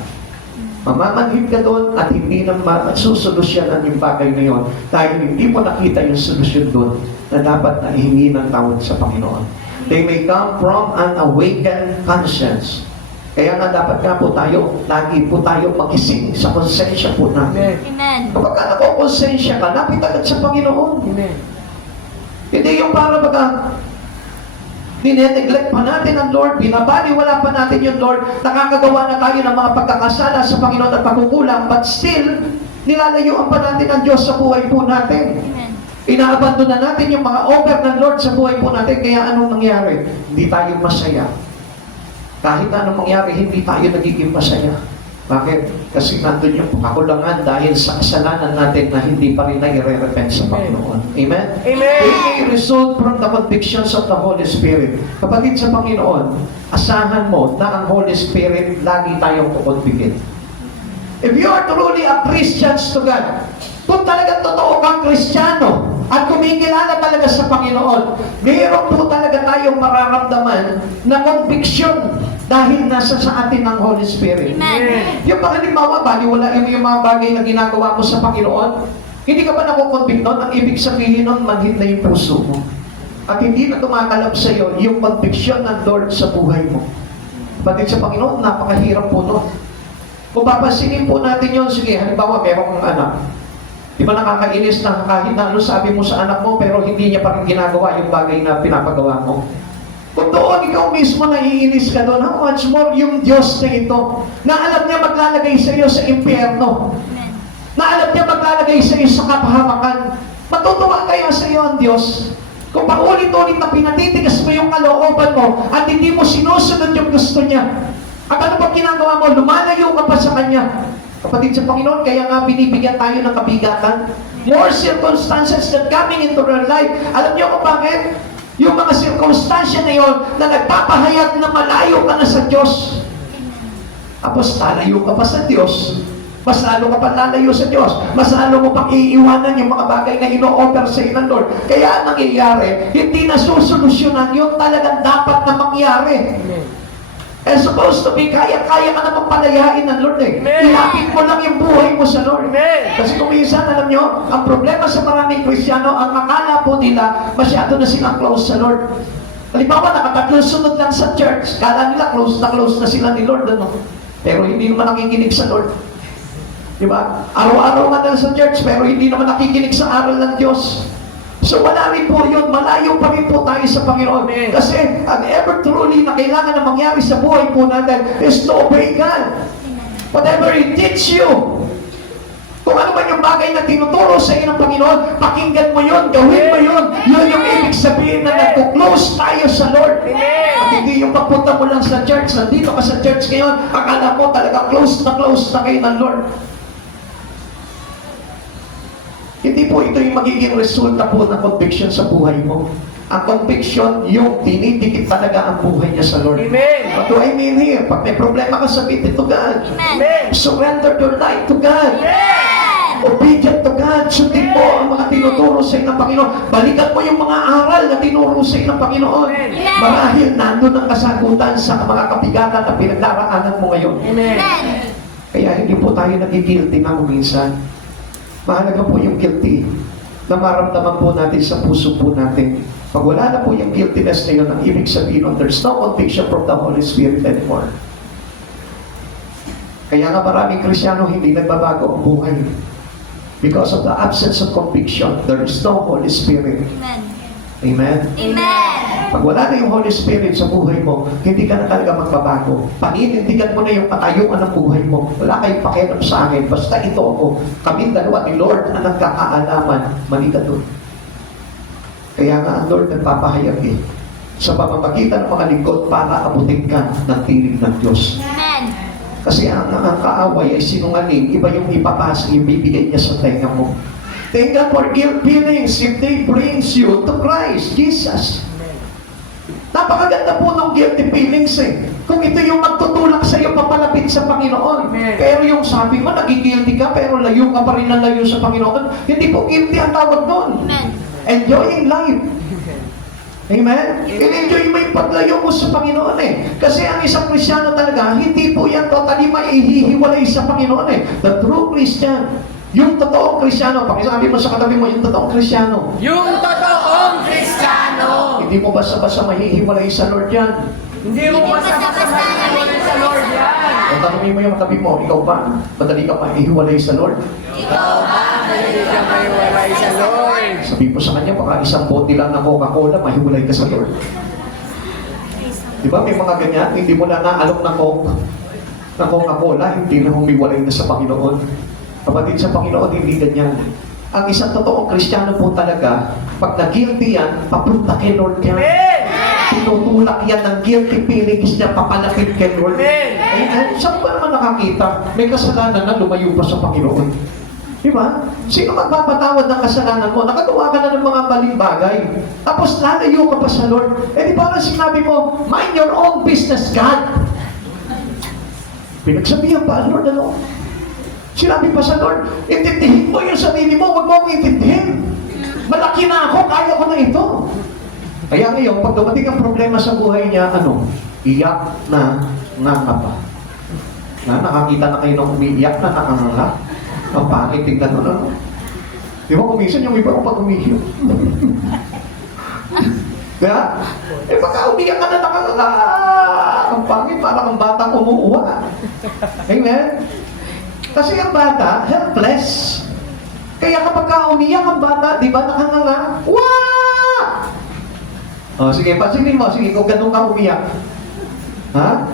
Mamamanhid ka doon at hindi na susolusyonan yung bagay na yon dahil hindi mo nakita yung solusyon doon na dapat na ihingi ng tawad sa Panginoon. They may come from an awakened conscience. Kaya nga dapat nga po tayo, lagi po tayo magising sa konsensya po natin. Amen. Kapag ka nakokonsensya ka, lapit agad sa Panginoon. Amen. Hindi yung para baga, dineneglect pa natin ang Lord, binabaliwala pa natin yung Lord, nakakagawa na tayo ng mga pagkakasala sa Panginoon at pagkukulang, but still, nilalayuan pa natin ang Diyos sa buhay po natin. Amen. Inaabandon na natin yung mga offer ng Lord sa buhay po natin, kaya anong nangyari? Hindi tayo masaya. Kahit anong mangyari, hindi tayo nagiging masaya. Bakit? Kasi nandun yung kakulangan dahil sa kasalanan natin na hindi pa rin nai-repent sa Panginoon. Amen? Amen. They may result from the convictions of the Holy Spirit. Kapatid sa Panginoon, asahan mo na ang Holy Spirit lagi tayong kukonbigin. If you are truly a Christian to God, kung talagang totoo kang Kristiyano at kumikilala talaga sa Panginoon, mayroon po talaga tayong mararamdaman na conviction dahil nasa sa atin ang Holy Spirit. Amen. Yung mga halimbawa, baliwalain mo yung mga bagay na ginagawa mo sa Panginoon, hindi ka ba nakukonvict nun? Ang ibig sabihin nun, manhid na yung puso mo. At hindi na tumatalab sa iyo yung conviction ng Lord sa buhay mo. Kapatid sa Panginoon, napakahirap po nun. Kung papansinin po natin yun, sige, halimbawa, merong anak. Di ba nakakainis na kahit na ano sabi mo sa anak mo, pero hindi niya pa rin ginagawa yung bagay na pinapagawa mo? Kung doon ikaw mismo naiinis ka doon, how much more yung Diyos na ito, na alam niya maglalagay sa iyo sa impyerno, na alam niya maglalagay sa iyo sa kapahamakan. Matutuwa kaya sa iyo ang Diyos kung paulit-ulit na pinatitigas mo yung kalooban mo at hindi mo sinusunod yung gusto niya. At ano pag ginagawa mo? Lumalayo ka pa sa Kanya. Kapatid sa Panginoon, kaya nga binibigyan tayo ng kabigatan. More circumstances that coming into our life. Alam niyo kung bakit? Yung mga sirkumstansya na yon na nagpapahayag na malayo ka na sa Diyos. Tapos lalayo ka pa sa Diyos. Mas lalo ka pa lalayo sa Diyos. Mas lalo mo pang iiwanan yung mga bagay na ino-offer sa iyo ng Lord. Kaya ang nangyayari, hindi na susolusyonan yung talagang dapat na mangyari. And supposed to be, kaya-kaya ka naman palayain ng Lord eh. Amen. Ilapit mo lang yung buhay mo sa Lord. Amen. Kasi kung minsan, alam nyo, ang problema sa maraming Kristiyano, ang akala po nila, masyado na silang close sa Lord. Halimbawa, nakatatlong sunod lang sa church, kala nila close na sila ni Lord. Ano? Pero hindi naman nakikinig sa Lord. Diba? Araw-araw nga lang sa church, pero hindi naman nakikinig sa aral ng Diyos. So wala rin po yun, malayo pa rin po tayo sa Panginoon. Amen. Kasi ang ever truly na kailangan na mangyari sa buhay po natin is to obey God. Whatever He teach you. Kung ano man yung bagay na tinuturo sa iyo ng Panginoon, pakinggan mo yun, gawin mo yun. Yun yung ibig sabihin na nagko-close tayo sa Lord. At hindi yung pagpunta mo lang sa church, nandito ka sa church ngayon, akala mo talaga close na kayo ng Lord. Hindi po ito yung magiging resulta po ng conviction sa buhay mo. Ang conviction, yung dinidikit talaga ang buhay niya sa Lord. Amen. What do I mean here? Pag may problema ka, sabihin to God. Amen. Surrender your life to God. Amen. Obedient to God. Sundin mo ang mga tinuturo sa iyo ng Panginoon. Balikan mo yung mga aral na tinuro sa iyo ng Panginoon. Amen. Marahil nandun ang kasagutan sa mga kabigatan na pinagdaraanan mo ngayon. Amen. Amen. Kaya hindi po tayo nagigilty na minsan. Mahalaga po yung guilty na maramdaman po natin sa puso po natin. Pag wala na po yung guiltiness na yun, ang ibig sabihin nun, there's no conviction from the Holy Spirit anymore. Kaya nga maraming Kristiyano hindi nagbabago ang buhay. Because of the absence of conviction, there is no Holy Spirit. Amen. Amen? Amen. Pag wala na yung Holy Spirit sa buhay mo, hindi ka na talaga magbabago. Paninindigan mo na yung katayuan ng buhay mo. Wala kayong pakialam sa akin. Basta ito ako. Kaming dalawa ni Lord ang nagkakaalaman. Mali ka doon. Kaya nga ang Lord nagpapahayag eh. Sa pamamagitan ng mga lingkod para abutin ka ng tinig ng Diyos. Amen. Kasi ang kaaway ay sinungaling. Iba yung ipapasa, yung bibigay niya sa tenga mo. Thank God for ill feelings if they brings you to Christ, Jesus. Napakaganda po ng guilty feelings eh. Kung ito yung magtutulak sa iyo papalapit sa Panginoon. Amen. Pero yung sabi mo, nagigilty ka pero layo ka pa rin ng layo sa Panginoon. Hindi po guilty ang tawag doon. Amen. Enjoying life. Amen? I-enjoy mo yung paglayo mo sa Panginoon eh. Kasi ang isang Kristiyano talaga, hindi po yan totally maihihiwalay sa Panginoon eh. The true Christian, yung totoong Kristiyano, pakisabi mo sa katabi mo, yung totoong Kristiyano. Yung totoong Kristiyano. Hindi mo basta-basta mahihiwalay sa Lord yan. Hindi mo basta-basta mahihiwalay sa Lord yan. Kung tanongin mo yung katabi mo, ikaw ba? Madali ka mahihiwalay sa Lord? Ikaw ba? Madali ka mahiwalay sa Lord. Sabi mo sa kanya, baka isang bote lang ng Coca-Cola, mahiwalay ka sa Lord. Di ba may mga ganyan, hindi mo na naalok ng Coca-Cola, hindi na humiwalay na sa Panginoon. Kapatid sa Panginoon, hindi ganyan. Ang isang totoong Kristiyano po talaga, pag nag-guilty yan, papunta kay Lord yan. Amen. tinutulak yan ng guilty feelings niya papalapit kay Lord. Amen. Saan ba naman nakakita? May kasalanan na lumayo pa sa Panginoon. Di ba? Sino magpapatawad ng kasalanan mo? Nakagawa ka na ng mga maling bagay. Tapos lalayo ka pa sa Lord. Eh di parang sinabi mo, mind your own business, God. Pinagsabihan pa ang Lord, ano? Sinabi pa sa Lord, intindihin mo yung sarili mo, huwag mo akong intindihin. Malaki na ako, kaya ko na ito. Kaya ngayon, pag dumating ang problema sa buhay niya, ano? Iyak na nangapa. Nakakita na kayo ng umiiyak na nakanganga. Ang pangit, tingnan mo, ano? Di ba kumisan yung iba pag umiiyak? Kaya, pagka umiiyak ka na nakanganga, ang pangit, parang ang batang umuuwa. Amen? Kasi ang bata, helpless. Kaya kapag ka umiiyak ang bata, di ba nakanganga? Wah! O, sige, pansinin mo, sige, kung ganun ka umiyak. Ha?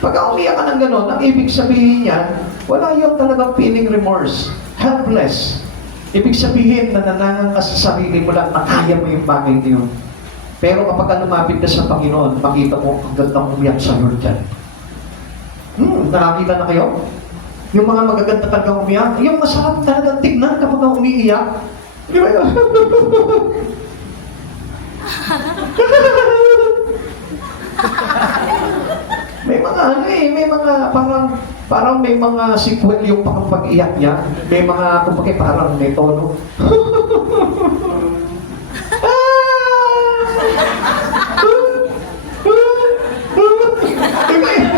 Pagka umiyak ka ng ganun, ang ibig sabihin niyan, wala yung talagang feeling remorse. Helpless. Ibig sabihin na nanangang ka sa sarili mo lang na kaya mo yung bagay na yun. Pero kapag ka lumapit ka sa Panginoon, makita mo ang gandang umiyak sa Lord dyan. Nakakita na kayo? Yung mga magaganda talagang umiyak, yung masarap talagang tignan kapag ka umiiyak. Di ba yun? May mga ano eh, may mga parang may mga sequel yung pag-iyak niya. May mga, kumbaga parang may tono. Diba yun?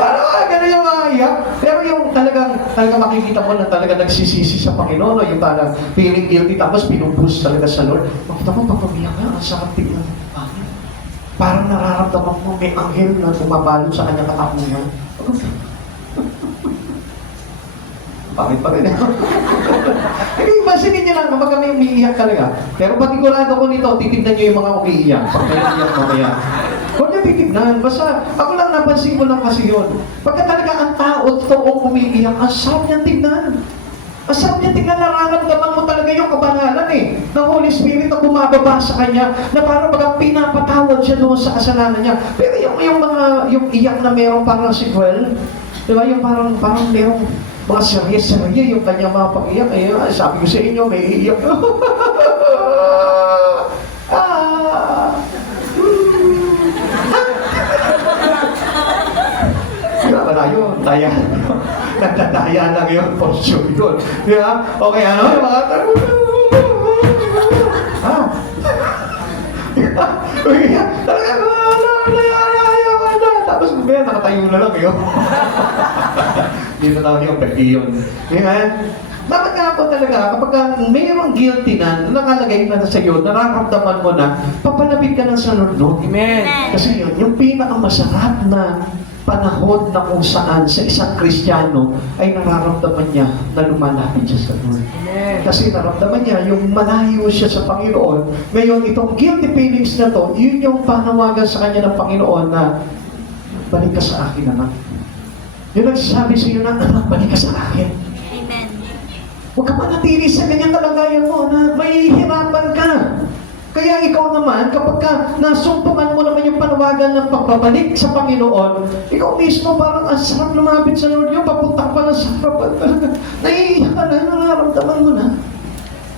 Parang gano'n yung mga iyak. Pero yung talagang makikita mo na talaga nagsisisi sa Panginoon, no? Yung parang feeling guilty, tapos pinuboost talaga sa Lord. Makita mo, pag umiyak ka, ang sarap tignan. Parang nararamdaman mo may anghel na bumabalot sa kanyang katapungan. Bakit pa rin? Hindi, basinin niyo lang kapag kami umiiyak talaga. Pero patigurado ko nito, titignan niyo yung mga umiiyak. Pag may umiiyak mamaya. Huwag niyo titignan. Basta, ako lang napansin ko lang kasi yun. Pagka talaga ang tao, totoong umiiyak, ang sarap niyang tignan. Ang sarap niya tingnan, nararamdaman mo talaga yung kabanalan eh. Ng Holy Spirit na bumababa sa kanya, na parang bagang pinapatawad siya doon sa kasalanan niya. Pero yung iyak na merong parang sequel, di ba? Yung parang merong mga serye-serye, yung kanyang mga pag-iyak. Eh, sabi ko sa inyo, may iiyak. Grabe na yun, daya. Nagdadaya lang yun, for sure yun. Di ba? Okay, ano? Yung mga tapos kumaya, nakatayo na lang yun. Dito tawag yung pwede yun. Bakit nga po talaga, kapag mayroong guilty na nakalagay na sa iyo, nararamdaman mo na, papalapit ka na sa Lord, no? Amen. Kasi yun, yung pinakamasarap na panahon na kung saan sa isang Kristiyano ay nararamdaman niya na lumalapit siya sa Lord. Amen. Kasi naramdaman niya yung malayo siya sa Panginoon. Ngayon, itong guilty feelings na to, yun yung panawagan sa kanya ng Panginoon na balik ka sa akin, anak. Yung nagsasabi sa iyo na, anak, balik ka sa akin. Amen. Huwag ka manatili sa ganyang kalagayan mo na mahihirapan ka. Kaya ikaw naman, kapag ka nasumpungan mo naman yung panawagan ng pagbabalik sa Panginoon, ikaw mismo parang ang sarap lumapit sa Lord yung papunta ka pa ng sarapan talaga. Naiiyak ka na, nararamdaman mo na.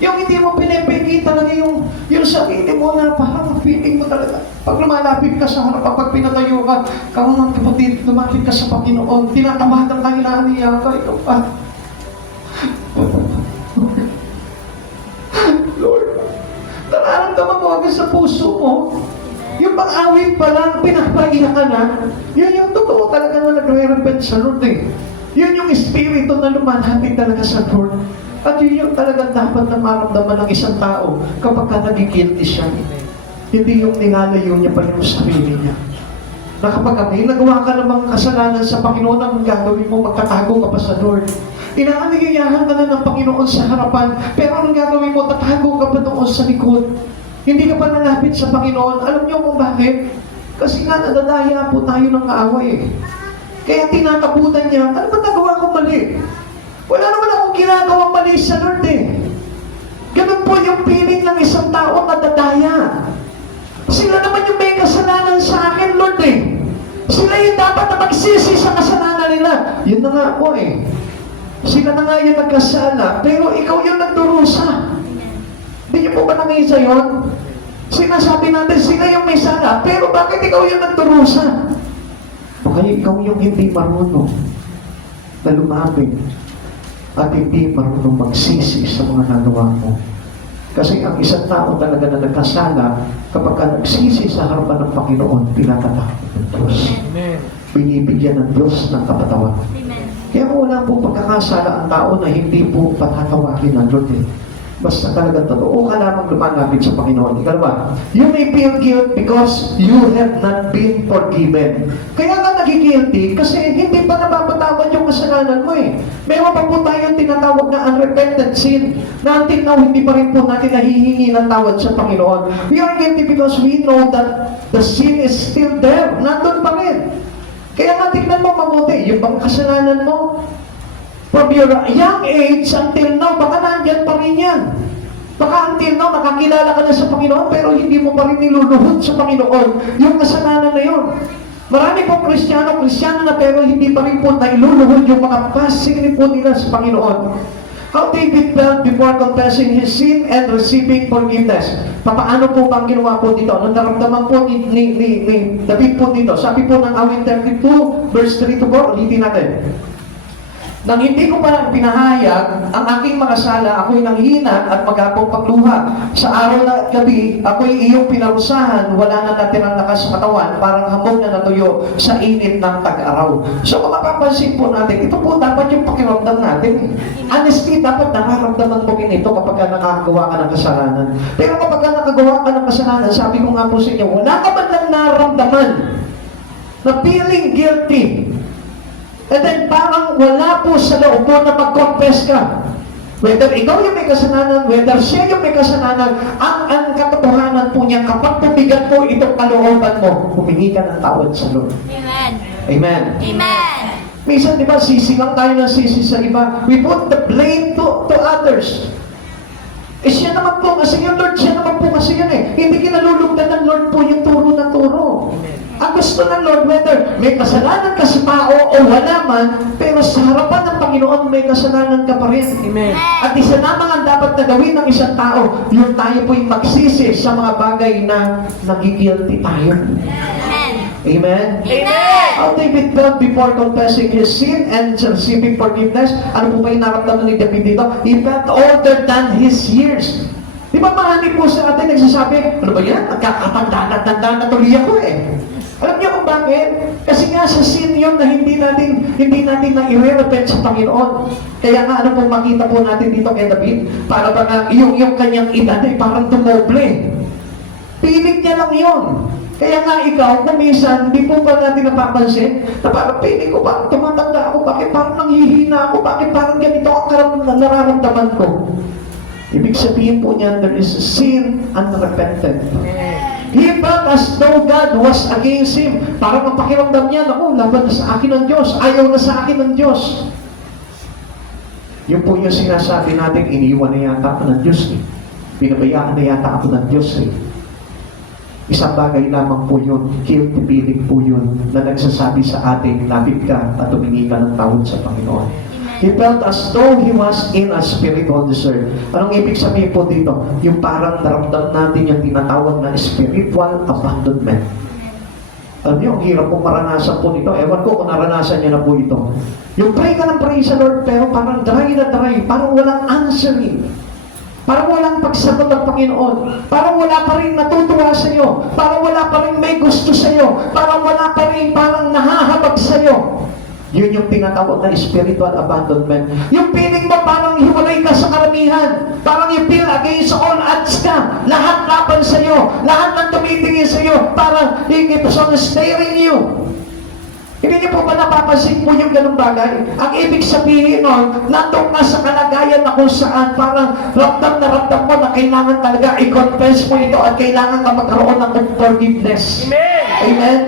Yung hindi mo pinipili talaga yung sarili mo na parang feeling mo talaga. Pag lumalapit ka sa harap, pag pinatayo ka, mga kapatid, lumapit ka sa Panginoon, tinatawagan ka, inaaniyak ka, ikaw pa. Lord, nararamdaman mo agad sa puso mo. Yung pang-awit pa lang, pinapaiyak ka na. Yun yung totoo talaga na nagre-repent sa Lord eh. Yun yung espiritu na lumalapit talaga sa Lord. At yun yung talagang dapat na maramdaman ng isang tao kapag ka nagigilty siya. Hindi yung nilalayo niya pa rin yung sarili niya. Na kapag may nagawa ka namang kasalanan sa Panginoon, ang gagawin mo, magtatago ka pa sa Lord. Inaanigayahan ka na ng Panginoon sa harapan, pero ang gagawin mo, tatago ka pa doon sa likod. Hindi ka pa nalapit sa Panginoon. Alam niyo kung bakit? Kasi nga nadadaya po tayo ng kaaway eh. Kaya tinatakutan niya, ano ba nagawa ko mali? Wala naman akong ginagawang mali sa Lord eh. Ganun po po yung piling ng isang tao na dadaya. Sila naman yung may kasalanan sa akin, Lord eh. Sila yung dapat na magsisi sa kasalanan nila. Yun na nga po eh. Sila na nga yung nagkasala, pero ikaw yung nagdurusa. Hindi niyo po ba nangisa yun? Sinasabi natin, sila yung may sala, pero bakit ikaw yung nagdurusa? O kaya ikaw yung hindi marunong na lumapit at hindi marunong magsisi sa mga nagawa mo. Kasi ang isang tao talaga na nagkasala, kapag ka nagsisi sa harapan ng Panginoon, pinatatakot ng Diyos. Binibigyan ng Diyos ng kapatawan. Kaya kung wala po pagkakasala ang tao na hindi po patatawagin ng Lord eh. Basta talagang totoo ka lamang lumalapit sa Panginoon. Ikalawa, you may feel guilt because you have not been forgiven. Kaya ka nagigilty kasi hindi pa napapatawad yung kasalanan mo eh. Meron pa po tayong tinatawag na unrepentant sin na until now hindi pa rin po natin nahihingi ng tawad sa Panginoon. We are guilty because we know that the sin is still there. Nandun pa rin. Kaya nga tignan mo mabuti, yung bang kasalanan mo, from your young age until now, baka nandyan pa rin yan. Baka until now, nakakilala ka na sa Panginoon, pero hindi mo pa rin niluluhod sa Panginoon yung kasalanan na yun. Marami pong Kristiyano na pero hindi pa rin po nailuluhod yung mga pasing po nila sa Panginoon. How David felt before confessing his sin and receiving forgiveness. Paano po bang ginawa po dito? Anong naramdaman po ni David po dito? Sabi po ng awit 32, verse 3 to 4, ulitin natin. Nang hindi ko pa pinahayag ang aking mga sala, ako'y nanghina at maghapong pagluha. Sa araw na gabi, ako'y iyong pinarusahan, wala na natirang lakas sa katawan, parang hamog na natuyo sa init ng tag-araw. So kung mapapansin po natin, ito po dapat yung pakiramdam natin. Honesty, dapat nakaramdaman mo ito kapag nakagawa ka ng kasalanan. Pero kapag nakagawa ka ng kasalanan, sabi ko nga po sa inyo, wala ka man lang naramdaman na feeling guilty. And then parang wala po sa loob mo na mag-confess ka. Whether ikaw yung may kasalanan, whether siya yung may kasalanan, ang katotohanan po niya, kapag pumigat po itong kalooban mo, humingi ka ng tawad sa Lord. Amen. Amen. Amen. Minsan, di ba, sisi lang tayo ng sisi sa iba. We put the blame to others. Eh, siya naman po kasi yun, Lord, siya naman po kasi yun eh. Hindi kinalulugdan ng Lord po yung turo na turo. Ang gusto ng Lord, whether may kasalanan ka sa tao o wala man, pero sa harapan ng Panginoon, may kasalanan ka pa rin. Amen. At isa lamang ang dapat na gawin ng isang tao, yung tayo po'y magsisi sa mga bagay na nagigilty tayo. Amen. Amen? Amen. How David felt before confessing his sin and receiving forgiveness. Ano po ba yung naramdaman ni David dito? He felt older than his years. Di ba marami po sa atin nagsasabi, ano ba yan? Nagkakatanda na tuloy ako eh. Alam niyo kung bakit? Kasi nga sa sin yun na hindi natin na i-repent sa Panginoon. Kaya nga ano pong makita po natin dito kay David, para ba nga yung kanyang edad ay parang tumoble. Pilit niya lang yun. Kaya nga ikaw, kung minsan, hindi po ba natin napapansin, na parang piling ko, parang tumatanda ako, bakit parang nanghihina ako, bakit parang ganito ang nararamdaman ko. Ibig sabihin po niya, there is sin unrepented. He felt as though God was against him. Parang ang pakiramdam niya, naku, laban na sa akin ng Diyos, ayaw na sa akin ng Diyos. Yun po yung sinasabi natin, iniwan na yata ako ng Diyos. Binabayaan na yata ako ng Diyos. Isang bagay lamang po yun, guilty feeling po yun, na nagsasabi sa atin, lapit ka at tumingi ka ng tawad sa Panginoon. He felt as though he was in a spiritual desert. Anong ibig sabihin po dito? Yung parang naramdam natin yung tinatawag na spiritual abandonment. Alam niyo, ang hirap pong maranasan po nito. Ewan ko kung naranasan niyo na po ito. Yung pray ka ng pray sa Lord, pero parang dry na dry, parang walang answering. Parang walang pagsagot ng Panginoon. Parang wala pa rin natutuwa sa iyo. Parang wala pa rin may gusto sa iyo. Parang wala pa rin parang nahahabag sa iyo. Yun yung tinatawag na spiritual abandonment. Yung feeling mo parang hiwalay ka sa karamihan. Parang you feel against all odds ka. Lahat laban sa iyo. Lahat ng tumitingin sa iyo. Parang it was on staring you. Hindi niyo po ba napapansin po yung ganung bagay? Ang ibig sabihin nun, nandun ka sa kalagayan na kung saan parang ramdam mo na kailangan talaga i-confess mo ito at kailangan ka magkaroon ng forgiveness. Amen. Amen?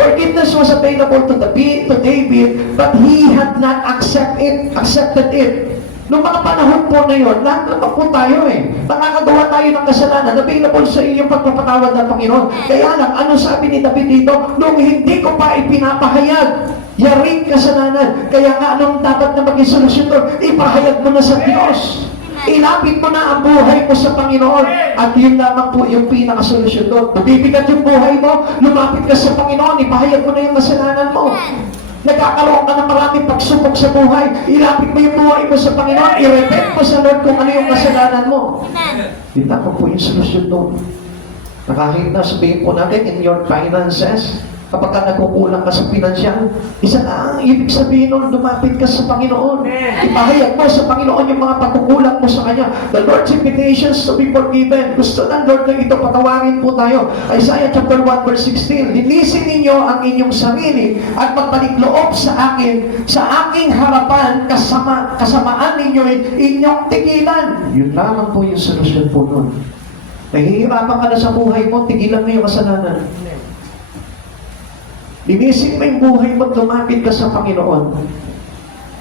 Forgiveness was available to David, but he had not accepted it. Noong mga panahon po na yun, lahat naman po tayo nakakagawa tayo ng kasalanan, available sa iyo yung pagpapatawad ng Panginoon. Kaya lang, ano sabi ni David dito? Nung hindi ko pa ipinapahayag, yaring kasalanan. Kaya nga, anong dapat na maging solusyon doon? Ipahayag mo na sa Diyos. Ilapit mo na ang buhay mo sa Panginoon. At yun lamang po yung pinakasolusyon doon. Mabibigat yung buhay mo, lumapit ka sa Panginoon, ipahayag mo na yung kasalanan mo. Nagkakaroon ka ng maraming pagsubok sa buhay, ilapit mo yung buhay mo sa Panginoon, i-repent mo sa Lord kung ano yung kasalanan mo. Yun lamang po yung solusyon doon. Nakahit sabihin po natin, in your finances, kapag ka nagkukulang ka sa pinansyal, isa na ang ibig sabihin nun, lumapit ka sa Panginoon. Ipahayag mo sa Panginoon yung mga pagkukulang mo sa Kanya. The Lord's invitations to be forgiven. Gusto ng Lord na ito, patawarin po tayo. Isaiah chapter 1 verse 16, linisin ninyo ang inyong sarili at magbalik loob sa akin, sa aking harapan, kasamaan ninyo inyong tigilan. Yun lamang po yung solusyon po nun. Nahihirapan ka na sa buhay mo, tigilan mo yung kasalanan. Linisin mo yung buhay mo at lumapit ka sa Panginoon.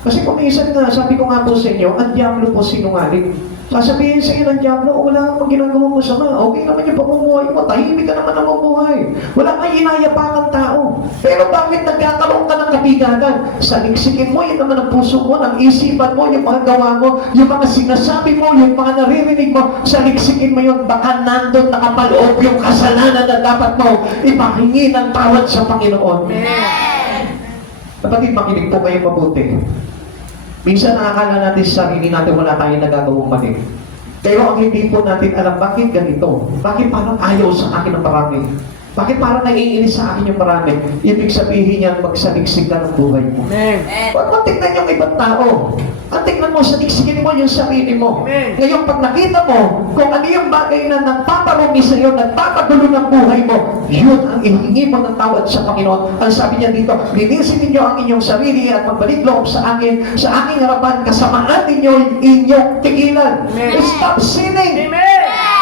Kasi kung minsan nga, sabi ko nga po sa inyo, ang diablo po sinungaling. Sasabihin sa iyo ng diablo, wala kang ginagawang masama. Okay naman yung pamumuhay mo, tahimik ka naman ang mamuhay. Wala kang inayapakang tao. Pero bakit nagkakaroon ka ng kabigagan? Saliksikin mo, yun naman ang puso mo, ng isipan mo, yung mga gawa mo, yung mga sinasabi mo, yung mga naririnig mo, saliksikin mo yun, baka nandun nakapaloob yung kasalanan na dapat mo ipahingi ng tawad sa Panginoon. Kapatid, makinig po kayo mabuti. Minsan nakakala natin sa sarili natin wala tayong nagagawang mali. Pero ang hindi po natin alam, bakit ganito? Bakit parang ayaw sa akin ng marami? Bakit parang naiinis sa akin yung marami? Ibig sabihin yan, magsaliksik ka ng buhay mo. Huwag mo tignan yung ibang tao. Ang tignan mo, saliksigin mo yung sarili mo. Ngayon, pag nakita mo kung ano yung bagay na nagpaparumi sa iyo, nagpapagulo ng buhay mo, yun ang ihingi mo ng tawad sa Panginoon. Ang sabi niya dito, linisin ninyo ang inyong sarili at magbalik loob sa akin, sa aking harapan, kasamaan ninyo inyong tigilan. Stop sinning!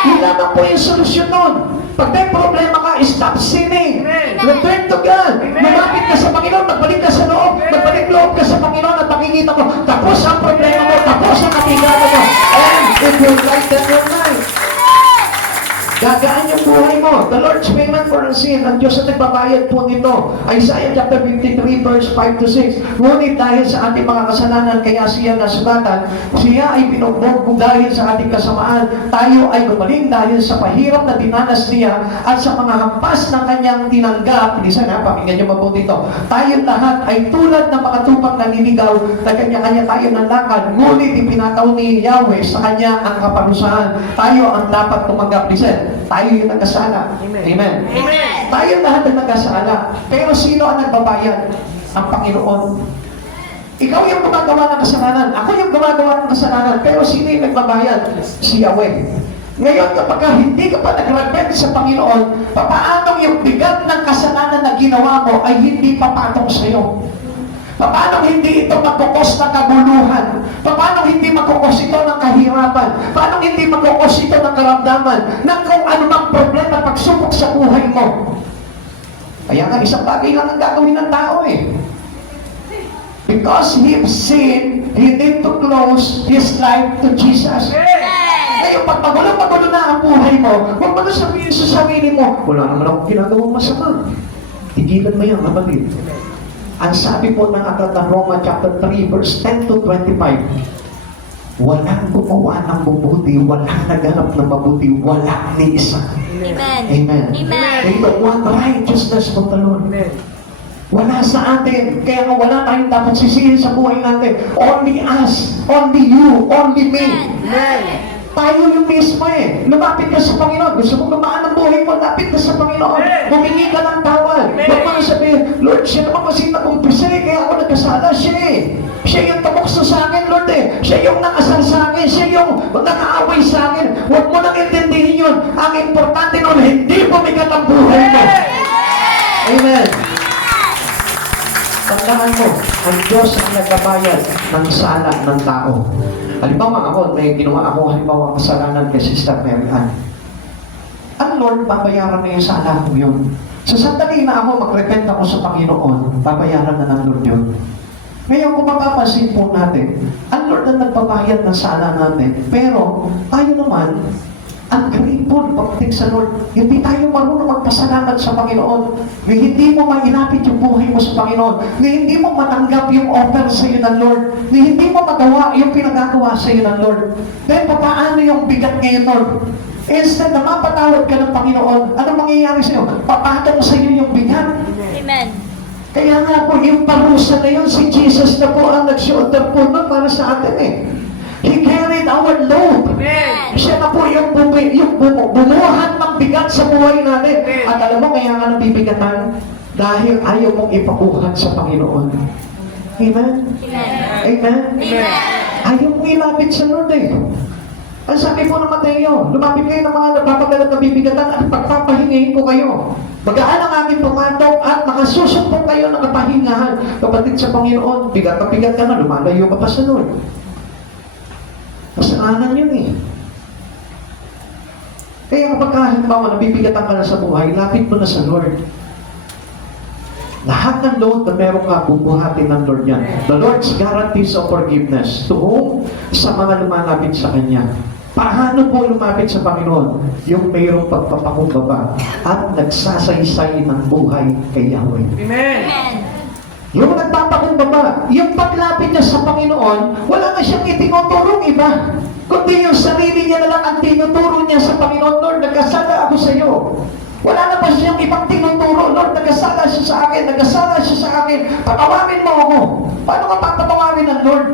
Yun lamang po yung solusyon nun. Pag may problema ka, stop sinning. Return to God. Lumapit ka sa Panginoon, magbalik ka sa loob, magbalik loob ka sa Panginoon at makikita mo, tapos ang problema mo, tapos ang kapigato mo, and it will lighten your life. Gagaan yung buhay mo. The Lord's payment for our sin. Ang Diyos na nagbabayad po nito. Isaiah chapter 53 verse 5 to 6. Ngunit dahil sa ating mga kasalanan, kaya siya nasugatan, siya ay binugbog dahil sa ating kasamaan. Tayo ay gumaling dahil sa pahirap na dinanas niya at sa mga hampas ng kanyang tinanggap. Hindi sana, pakinggan niyo mabuti ito. Tayo lahat ay tulad ng mga tupang naninigaw na kanya-kanya tayo ng lakad. Ngunit ipinataw ni Yahweh sa kanya ang kaparusahan. Tayo ang dapat tumanggap. Listen, tayo yung nagkasala. Amen. Tayo lahat ang nagkasala. Pero sino ang nagbabayad? Ang Panginoon. Ikaw yung gumagawa ng kasalanan. Ako yung gumagawa ng kasalanan. Pero sino yung nagbabayad? Si Yahweh. Ngayon, kapag hindi ka pa nag-repent sa Panginoon, paano yung bigat ng kasalanan na ginawa mo ay hindi papatong sa iyo? Paano hindi ito magkukos ng kaguluhan? Paano hindi magkukos ito ng kahirapan? Paano hindi magkukos ito ng karamdaman? Ng kung anumang problema pagsubok sa buhay mo? Kaya nga, isang bagay lang ang gagawin ng tao Because he sinned, he need to close his life to Jesus. Ngayon, pag magulo na ang buhay mo, huwag mo na sabihin sa sarili mo, wala naman akong ginagawang masama. Tigilan mo yan, kapatid. Ang sabi po ng aklat ng Roma chapter 3 verse 10 to 25, walang gumawa ng mabuti, walang naghanap ng mabuti, walang ni isa. Amen. Amen. Amen. May the one righteousness of the Lord. Wala sa atin, kaya nga wala tayong dapat sisihin sa buhay natin. Only us, only you, only me. Amen. Tayo yung mismo Lumapit ka sa Panginoon. Gusto mong lumaan ang buhay mo, lapit ka sa Panginoon. Humingi ka ng tawad. Huwag mo na sabihin, Lord, siya naman kasi nakumpisa kaya ako nagkasala. Siya yung tumukso sa akin, Lord Siya yung nakasal sa akin. Siya yung nakaaway sa akin. Huwag mo nang intindihin yun. Ang importante nun, hindi pumigat ang buhay mo. Amen. Tandaan mo, ang Diyos ang nagbabayad ng sala ng tao. Halimbawa ako, may ginawa ako halimbawa kasalanan kay Sister Mary Ann. Ang Lord, babayaran na yung sala ko yun. Sa sandali na ako, mag-repent ako sa Panginoon, babayaran na ng Lord yun. Ngayon, kung mapapansin po natin, ang Lord na nagbabayad ng sala natin, pero tayo naman, ungrateful pagdating sa Lord. Hindi tayo marunong magpasalamat sa Panginoon. Hindi mo mainapit yung buhay mo sa Panginoon. Hindi mo matanggap yung offer sa iyo ng Lord. Hindi mo magawa yung pinagagawa sa iyo ng Lord. Then, paano yung bigat ngayon, Lord? Instead na mapatawad ka ng Panginoon, ano mangyayari sa iyo? Papatong sa iyo yung bigat. Amen. Kaya nga po, yung parusa na yun, si Jesus na po ang nag-shoulder po nun para sa atin eh. He carried our load. Amen. Siya na po yung bumuhat ng bigat sa buhay natin. At alam mo, kaya nga nabibigatan dahil ayaw mong ipakuhan sa Panginoon. Amen? Amen? Ayaw mong ilapit sa Lord eh. Ang sabi po ng Mateo, lumapit kayo ng mga nagpapagalat na bibigatan at pagpapahingahin ko kayo. Magaan ang aking pumatong at makasusumpong kayo ng kapahingahan. Kapatid sa Panginoon, bigat na bigat ka na, lumalayo ka pa sa Lord. Kasalanan yun eh. Kaya kapag halimbawa nabibigatan ka na sa buhay, lapit mo na sa Lord. Lahat ng load na meron ka, bubuhatin ng Lord yan. The Lord's guarantees of forgiveness to whom? Sa mga lumalapit sa Kanya. Paano po lumapit sa Panginoon? Yung mayroong pagpapakumbaba at nagsasaysay ng buhay kay Yahweh. Amen. Yung nagpapakumbaba, yung paglapit niya sa Panginoon, wala na siyang itinuturong iba. Kundi yung sarili niya na lang ang tinuturo niya sa Panginoon. Lord, nagkasala ako sa iyo. Wala na ba siyang ibang tinuturo? Lord, nagkasala siya sa akin, nagkasala siya sa akin. Patawarin mo ako. Paano ka patatawarin ng Lord?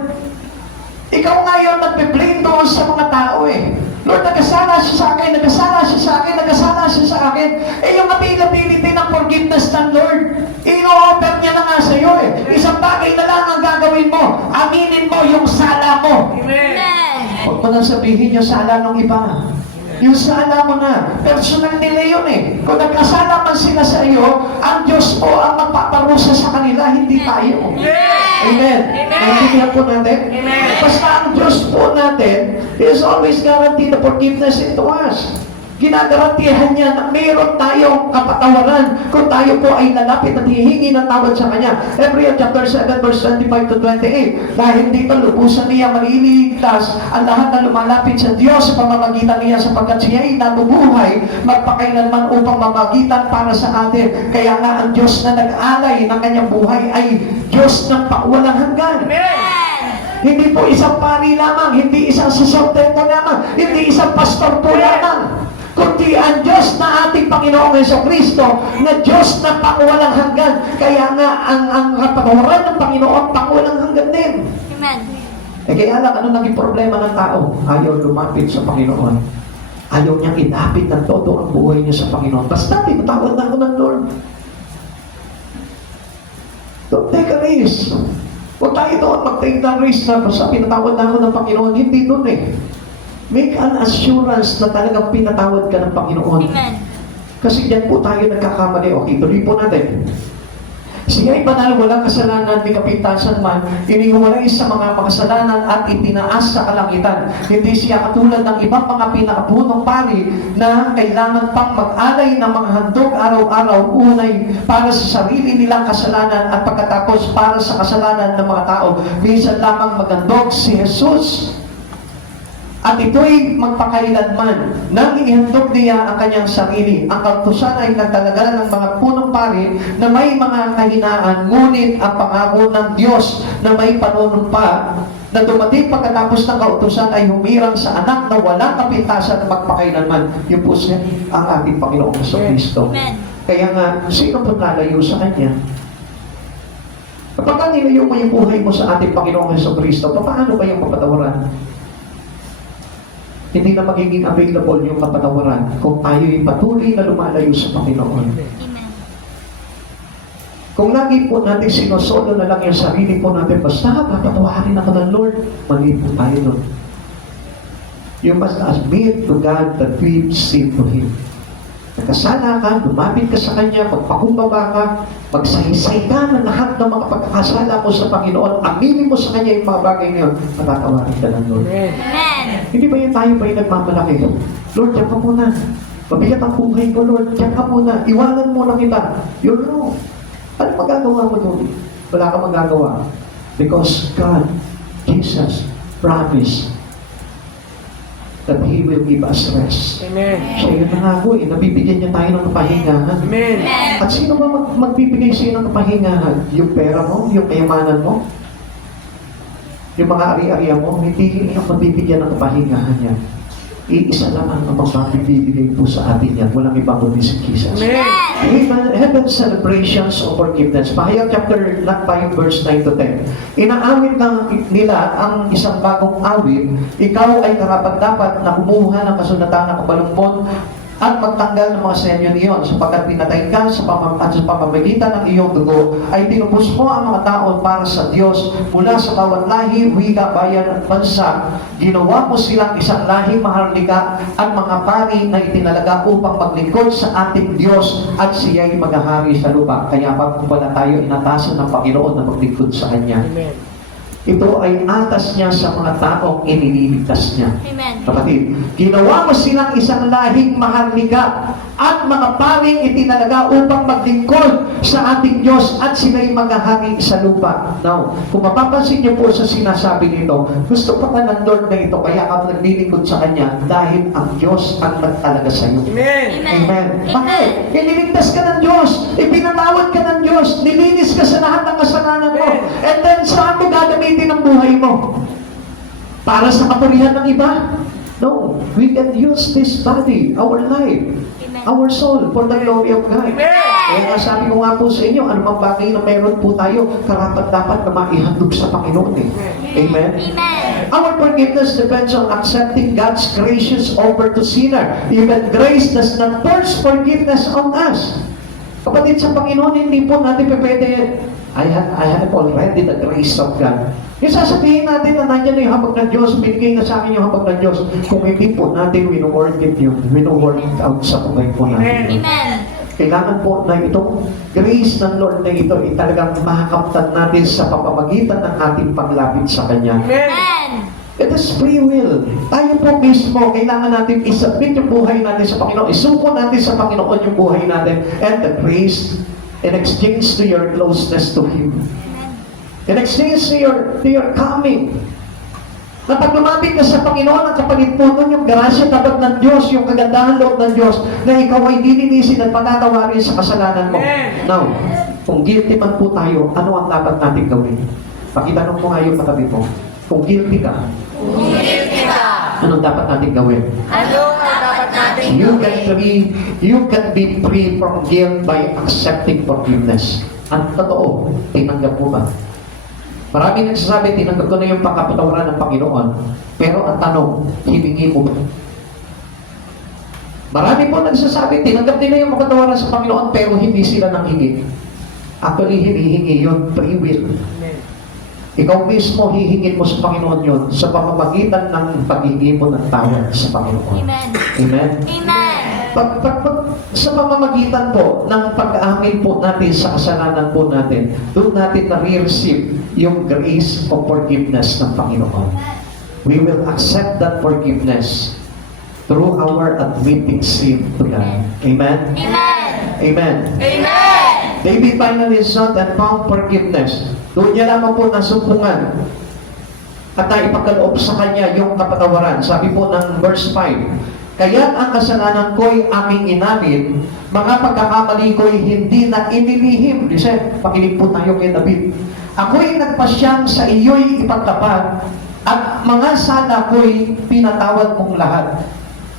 Ikaw ngayon nagpe-blame doon sa mga tao eh. Lord, nagkasala siya sa akin, nagkasala siya sa akin, nagkasala siya sa akin. Eh yung availability ng forgiveness ng Lord, ino-offer niya na nga sa iyo eh. Isang bagay na lang ang gagawin mo. Aminin mo yung sala mo. Amen. Huwag mo nang sabihin yung sala ng iba. Yung sala mo na, personal nila yun eh. Kung nagkasala man sila sa iyo, ang Diyos po ang magpaparusa sa kanila, hindi tayo. Amen. Naintindihan po natin? Amen. Basta ang Diyos po natin is always guarantee the forgiveness into us. Ginagarantihan niya na mayroon tayong kapatawaran kung tayo po ay lalapit at hihingi ng tawad sa Kanya. Hebrews chapter 7 verse 25 to 28. Dahil dito lubusan niya maliligtas ang lahat na lumalapit sa Diyos sa pamamagitan niya sapagkat siya ay nabubuhay magpakailanman upang mamagitan para sa atin. Kaya nga ang Diyos na nag-alay ng kanyang buhay ay Diyos ng walang hanggan. Hindi po isang pari lamang, hindi isang saserdote lamang, hindi isang pastor po lamang, kundi ang Diyos na ating Panginoong Jesucristo, na Diyos na pangwalang hanggan. Kaya nga, ang kapatawaran ng Panginoon, pangwalang hanggan din. Amen. Eh kaya lang, ano naging problema ng tao? Ayaw lumapit sa Panginoon. Ayaw niyang inapit ng todo ang buhay niya sa Panginoon. Basta, tinatawad na ako ng Lord. Don't take a risk. Huwag tayo doon mag-take the risk na basta pinatawad na ako ng Panginoon. Hindi doon eh. Make an assurance na talagang pinatawad ka ng Panginoon. Amen. Kasi diyan po tayo nagkakamali. Okay, tuloy po natin. Siya ay banal, walang kasalanan, may kapintasan man, inihiwalay sa mga makasalanan at itinaas sa kalangitan. Hindi siya katulad ng ibang mga pinakabunong pari na kailangan pang mag-alay ng mga handog araw-araw, unay para sa sarili nilang kasalanan at pagkatapos para sa kasalanan ng mga tao. Minsan lamang magandog si Jesus. At ito'y magpakailanman nang ihandog niya ang kanyang sarili. Ang kautusan ay nagdalagala ng mga punong pari na may mga kahinaan, ngunit ang pangako ng Diyos na may panunumpa na dumating pagkatapos ng kautusan ay humirang sa anak na walang kapintasan na magpakailanman. Yun po siya ang ating Panginoong Jesucristo. Amen. Kaya nga, sino po lalayo sa Kanya? Kapag nilayo mo yung buhay mo sa ating Panginoong Jesucristo, paano ba yung papatawaran? Hindi na magiging available yung kapatawaran kung tayo'y patuloy na lumalayo sa Panginoon. Amen. Kung lagi po natin sinosolo na lang yung sarili po natin, basta papatawarin ako ng Lord, mali po tayo doon. You must admit to God that we've sinned to Him. Nagkasala ka, lumapit ka sa Kanya, magpakumbaba ka, magsaysay ka na lahat ng mga pagkakasala mo sa Panginoon, aminin mo sa Kanya yung mga bagay ngayon, matatawarin ka ng Lord. Amen. Hindi ba yan tayo ba yung nagmamalaki? Lord, diyan ka muna. Mabigat ang buhay ko, Lord. Diyan ka muna. Iwanan mo lang kita. You're wrong. Ano magagawa mo doon? Wala ka magagawa. Because God, Jesus, promised that He will give us rest. Amen. Siya yun nangako nabibigyan niya tayo ng kapahingahan. Amen. At sino ba magbibigay sa'yo ng kapahingahan? Yung pera mo? Yung kayamanan mo? Yung mga ari-ariya mo? Hindi yung magbibigyan ng kapahingahan yan. Iisa lang ang magbibigay po sa atin yan. Walang ibang kundi si Jesus. Amen. Heaven celebrations of forgiveness. Pahayag chapter 5 verse 9 to 10. Inaawit ng nila ang isang bagong awit. Ikaw ay karapat-dapat na kumuha ng kasunatan ng kabalumpon at magtanggal ng mga senyo niyon sapagkat pinatay ka sa pamamagitan ng iyong dugo ay tinubos mo ang mga tao para sa Diyos mula sa bawat lahi, wika, bayan at bansa. Ginawa mo silang isang lahing maharlika at mga pari na itinalaga upang maglingkod sa ating Diyos at siya'y maghahari sa lupa. Kaya pala tayo inatasan ng Panginoon na maglingkod sa Kanya. Amen. Ito ay atas niya sa mga taong inililigtas niya. Amen. Kapatid, ginawa mo silang isang lahing maharlika at mga paring itinalaga upang maglingkod sa ating Diyos at sila'y maghahari sa lupa. Now, kung mapapansin niyo po sa sinasabi nito, gusto pa ka ng Lord na ito kaya ka naglilingkod sa Kanya dahil ang Diyos ang nagtalaga sa iyo. Amen. Amen. Bakit? Iniligtas ka ng Diyos, ipinatawad ka ng Diyos, nilinis ka sa lahat ng kasalanan mo, and then saan mo gagamitin ang buhay mo? Para sa kapurihan ng iba? No. We can use this body, our life, our soul, for the glory of God. Amen. Kaya nga sabi ko nga po sa inyo, anumang bagay na meron po tayo, karapat-dapat na maihandog sa Panginoon eh. Amen? Amen. Our forgiveness depends on accepting God's gracious offer to sinner. Even grace does not force forgiveness on us. Kapatid, sa Panginoon, hindi po natin pwede, I have already the grace of God. Yung sasabihin natin na nandiyan na yung habag ng Diyos, binigay na sa akin yung habag ng Diyos, kung hindi po natin wino-work it yun, wino-work it out sa buhay po natin. Amen. Kailangan po na itong grace ng Lord na ito ay talagang makakamtan natin sa pamamagitan ng ating paglapit sa Kanya. Amen. Amen. It is free will. Tayo po mismo, kailangan natin isubmit yung buhay natin sa Panginoon. Isuko natin sa Panginoon yung buhay natin and the grace in exchange to your closeness to Him. In exchange to your coming. Na pag lumapit ka sa Panginoon, ang kapalit po nun yung grasya tapat ng Diyos, yung kagandahan loob ng Diyos, na ikaw ay dilinisin at patatawarin sa kasalanan mo. Amen. Now, kung guilty man po tayo, ano ang dapat natin gawin? Pakitanong mo nga yung katabi mo. Kung guilty ka, anong dapat natin gawin? Ano ang dapat natin You can be free from guilt by accepting forgiveness. Ang totoo, tinanggap mo ba? Marami nagsasabi, tinanggap ko na yung pagkapatawaran ng Panginoon. Pero ang tanong, hiningi mo ba? Marami po nagsasabi, tinanggap nila yung pagkapatawaran sa Panginoon, pero hindi sila nang hingi. Actually, hinihingi yun, free will. Amen. Ikaw mismo hihingin mo sa Panginoon yun sa pamamagitan ng paghingi mo ng tawad sa Panginoon. Amen. Amen? Amen. Sa pamamagitan po ng pag-aamin po natin sa kasalanan po natin, doon natin na-receive yung grace of forgiveness ng Panginoon. We will accept that forgiveness through our admitting sin to God. Amen? Amen. Amen. Amen. David finally sought and found forgiveness. Doon niya lamang po nasumpungan at naipagkaloob sa kanya yung kapatawaran. Sabi po ng verse 5, Kaya't ang kasalanan ko'y aming inamin, mga pagkakamali ko'y hindi na inilihim. Listen, pakinig po tayo kay David. Ako'y nagpasyang sa iyo'y ipagtapat at mga sala ko'y pinatawad mong lahat.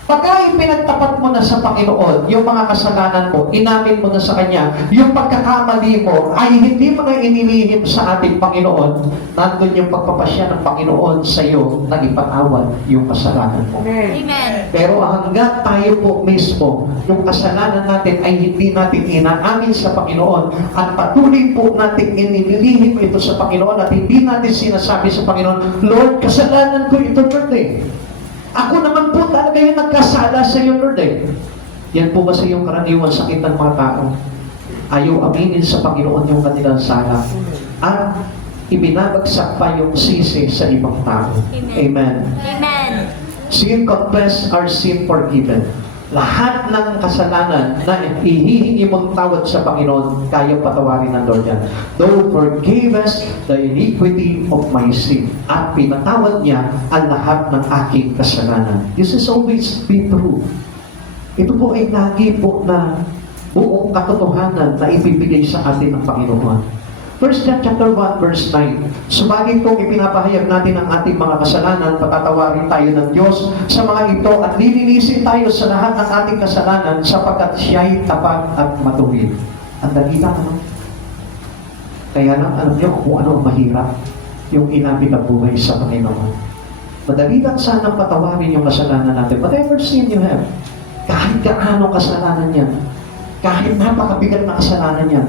Pagka pinagtapat mo na sa Panginoon, yung mga kasalanan mo, inamin mo na sa Kanya, yung pagkakamali mo ay hindi mo na inilihim sa ating Panginoon, nandun yung pagpapasya ng Panginoon sa iyo na ipatawad yung kasalanan mo. Amen. Amen. Pero hanggat tayo po mismo, yung kasalanan natin ay hindi natin inaamin sa Panginoon at patuloy po natin inilihim ito sa Panginoon at hindi natin sinasabi sa Panginoon, Lord, kasalanan ko ito, Lord eh. Ako naman po talaga yung nagkasala sa iyo, Lord eh. Yan po kasi yung karaniwang sakit ng mga tao. Ayaw aminin sa Panginoon yung kanilang sala. At ibinabagsak pa yung sisi sa ibang tao. Amen. Amen. Sin confess, our sin forgiven. lahat ng kasalanan na ihihingi mong tawad sa Panginoon, kayang patawarin ng Lord yan. Thou forgave us the iniquity of my sin. At pinatawad niya ang lahat ng aking kasalanan. This is always be true. Ito po ay lagi po na buong katotohanan na ibibigay sa atin ng Panginoon. 1 John chapter 1 verse 9. Subalit kung ipinapahayag natin ang ating mga kasalanan, patatawarin tayo ng Diyos sa mga ito at lilinisin tayo sa lahat ng ating kasalanan sapagkat siya'y tapat at matuwid. Ang dali lang, ano? Kaya lang, alam niyo kung ano ang mahirap, yung inapit ang buhay sa Panginoon. Madali lang sanang patawarin yung kasalanan natin. Whatever sin you have, kahit gaano kasalanan yan, kahit napakabigat na kasalanan yan,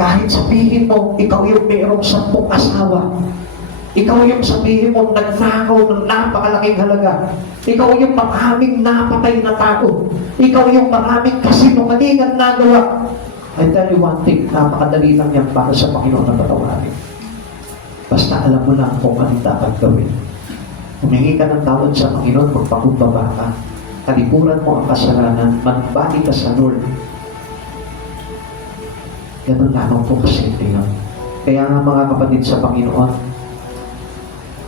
kahit sabihin mo, ikaw yung mayroong 10 asawa. Ikaw yung sabihin mo, nagnakaw ng napakalaking halaga. Ikaw yung maraming napatay na tao. Ikaw yung maraming kasinungalingan nagawa. I tell you one thing, napakadali lang yan para sa Panginoon na patawarin. Basta alam mo lang kung anong dapat gawin. Humingi ka ng tawad sa Panginoon, magpakumbaba ka. Kalikuran mo ang kasalanan, magbalik ka sa Lord. Ganun lamang po kasimple yun. Kaya nga mga kapatid sa Panginoon,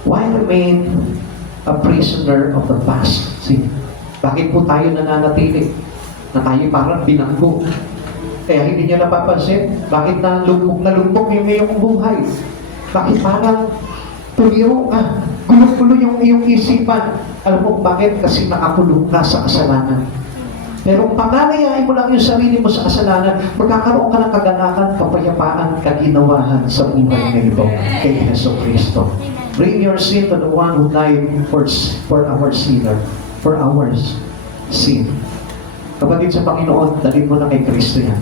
why remain a prisoner of the past? See, bakit po tayo nananatili? Na tayo parang binanggo. Kaya hindi niyo napapansin, bakit nalumpok yung iyong buhay? Bakit parang tuliro ka? Gulo-gulo yung iyong isipan. Alam mo bakit? Kasi nakakulong ka sa kasalanan. Pero kung pangalayain mo lang yung sarili mo sa kasalanan, magkakaroon ka ng kaganahan, kapayapaan, kaginawahan sa buhay na ito kay Yeso Cristo. Bring your sin to the one who died for our sinner, for our sin. Kapatid sa Panginoon, dalhin mo na kay Cristo yan.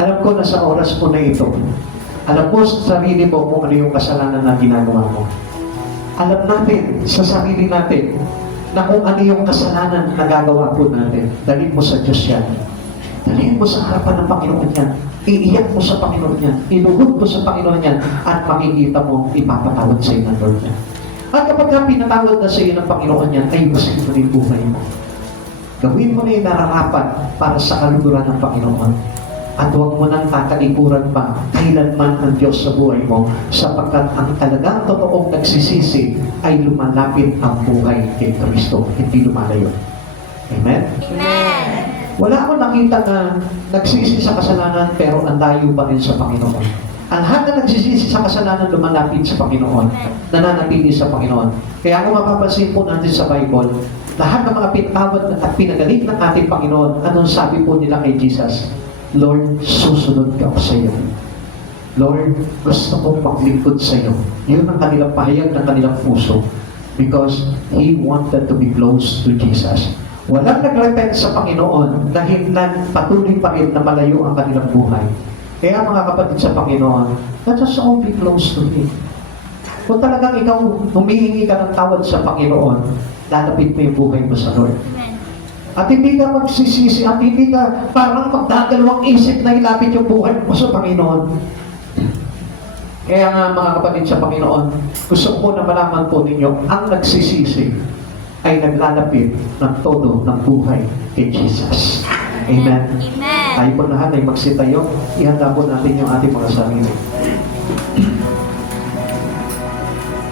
Alam ko na sa oras mo na ito, alam mo sa sarili mo kung ano yung kasalanan na ginagawa mo. Alam natin sa sarili natin na kung ano yung kasalanan na gagawa po natin. Dalhin mo sa Diyos yan. Dalhin mo sa harapan ng Panginoon yan. Iiyak mo sa Panginoon yan. Inuhod mo sa Panginoon yan. At makikita mo, ipapatawad sa iyo ng Lord yan. At kapag ka pinatawad na sa iyo ng Panginoon yan, ay basin mo na yung buhay mo. Gawin mo na yung nararapat para sa kaluguran ng Panginoon. At huwag mo nang tatalikuran pa kailanman ang Diyos sa buhay mo sapagkat ang talagang totoong nagsisisi ay lumalapit ang buhay kay Kristo, hindi lumalayo. Amen? Amen. Wala akong nakita na nagsisi sa kasalanan pero ang layo pa rin sa Panginoon. Ang lahat na nagsisisi sa kasalanan lumalapit sa Panginoon, nananatili sa Panginoon. Kaya kung mapapansin po natin sa Bible, lahat ng mga pinatawad at pinagaling ng ating Panginoon, anong sabi po nila kay Jesus? Lord, susunod ka ako sa iyo. Lord, gusto kong maglingkod sa iyo. Yun ang kanilang pahayag ng kanilang puso. Because He wanted to be close to Jesus. Walang nag-repent sa Panginoon dahil patuloy pa rin na malayo ang kanilang buhay. Kaya mga kapatid sa Panginoon, let us all be close to Him. Kung talagang ikaw humihingi ka ng tawad sa Panginoon, lalapit mo yung buhay mo sa Lord. At hindi ka magsisisi, at hindi ka parang magdadalawang isip na ilapit yung buhay mo sa Panginoon. Kaya nga mga kapatid sa Panginoon, gusto ko na malaman po ninyo, ang nagsisisi ay naglalapit ng todo ng buhay kay Jesus. Amen. Amen. Tayo po lahat ay magsitayo, ihanda po natin yung ating mga sarili.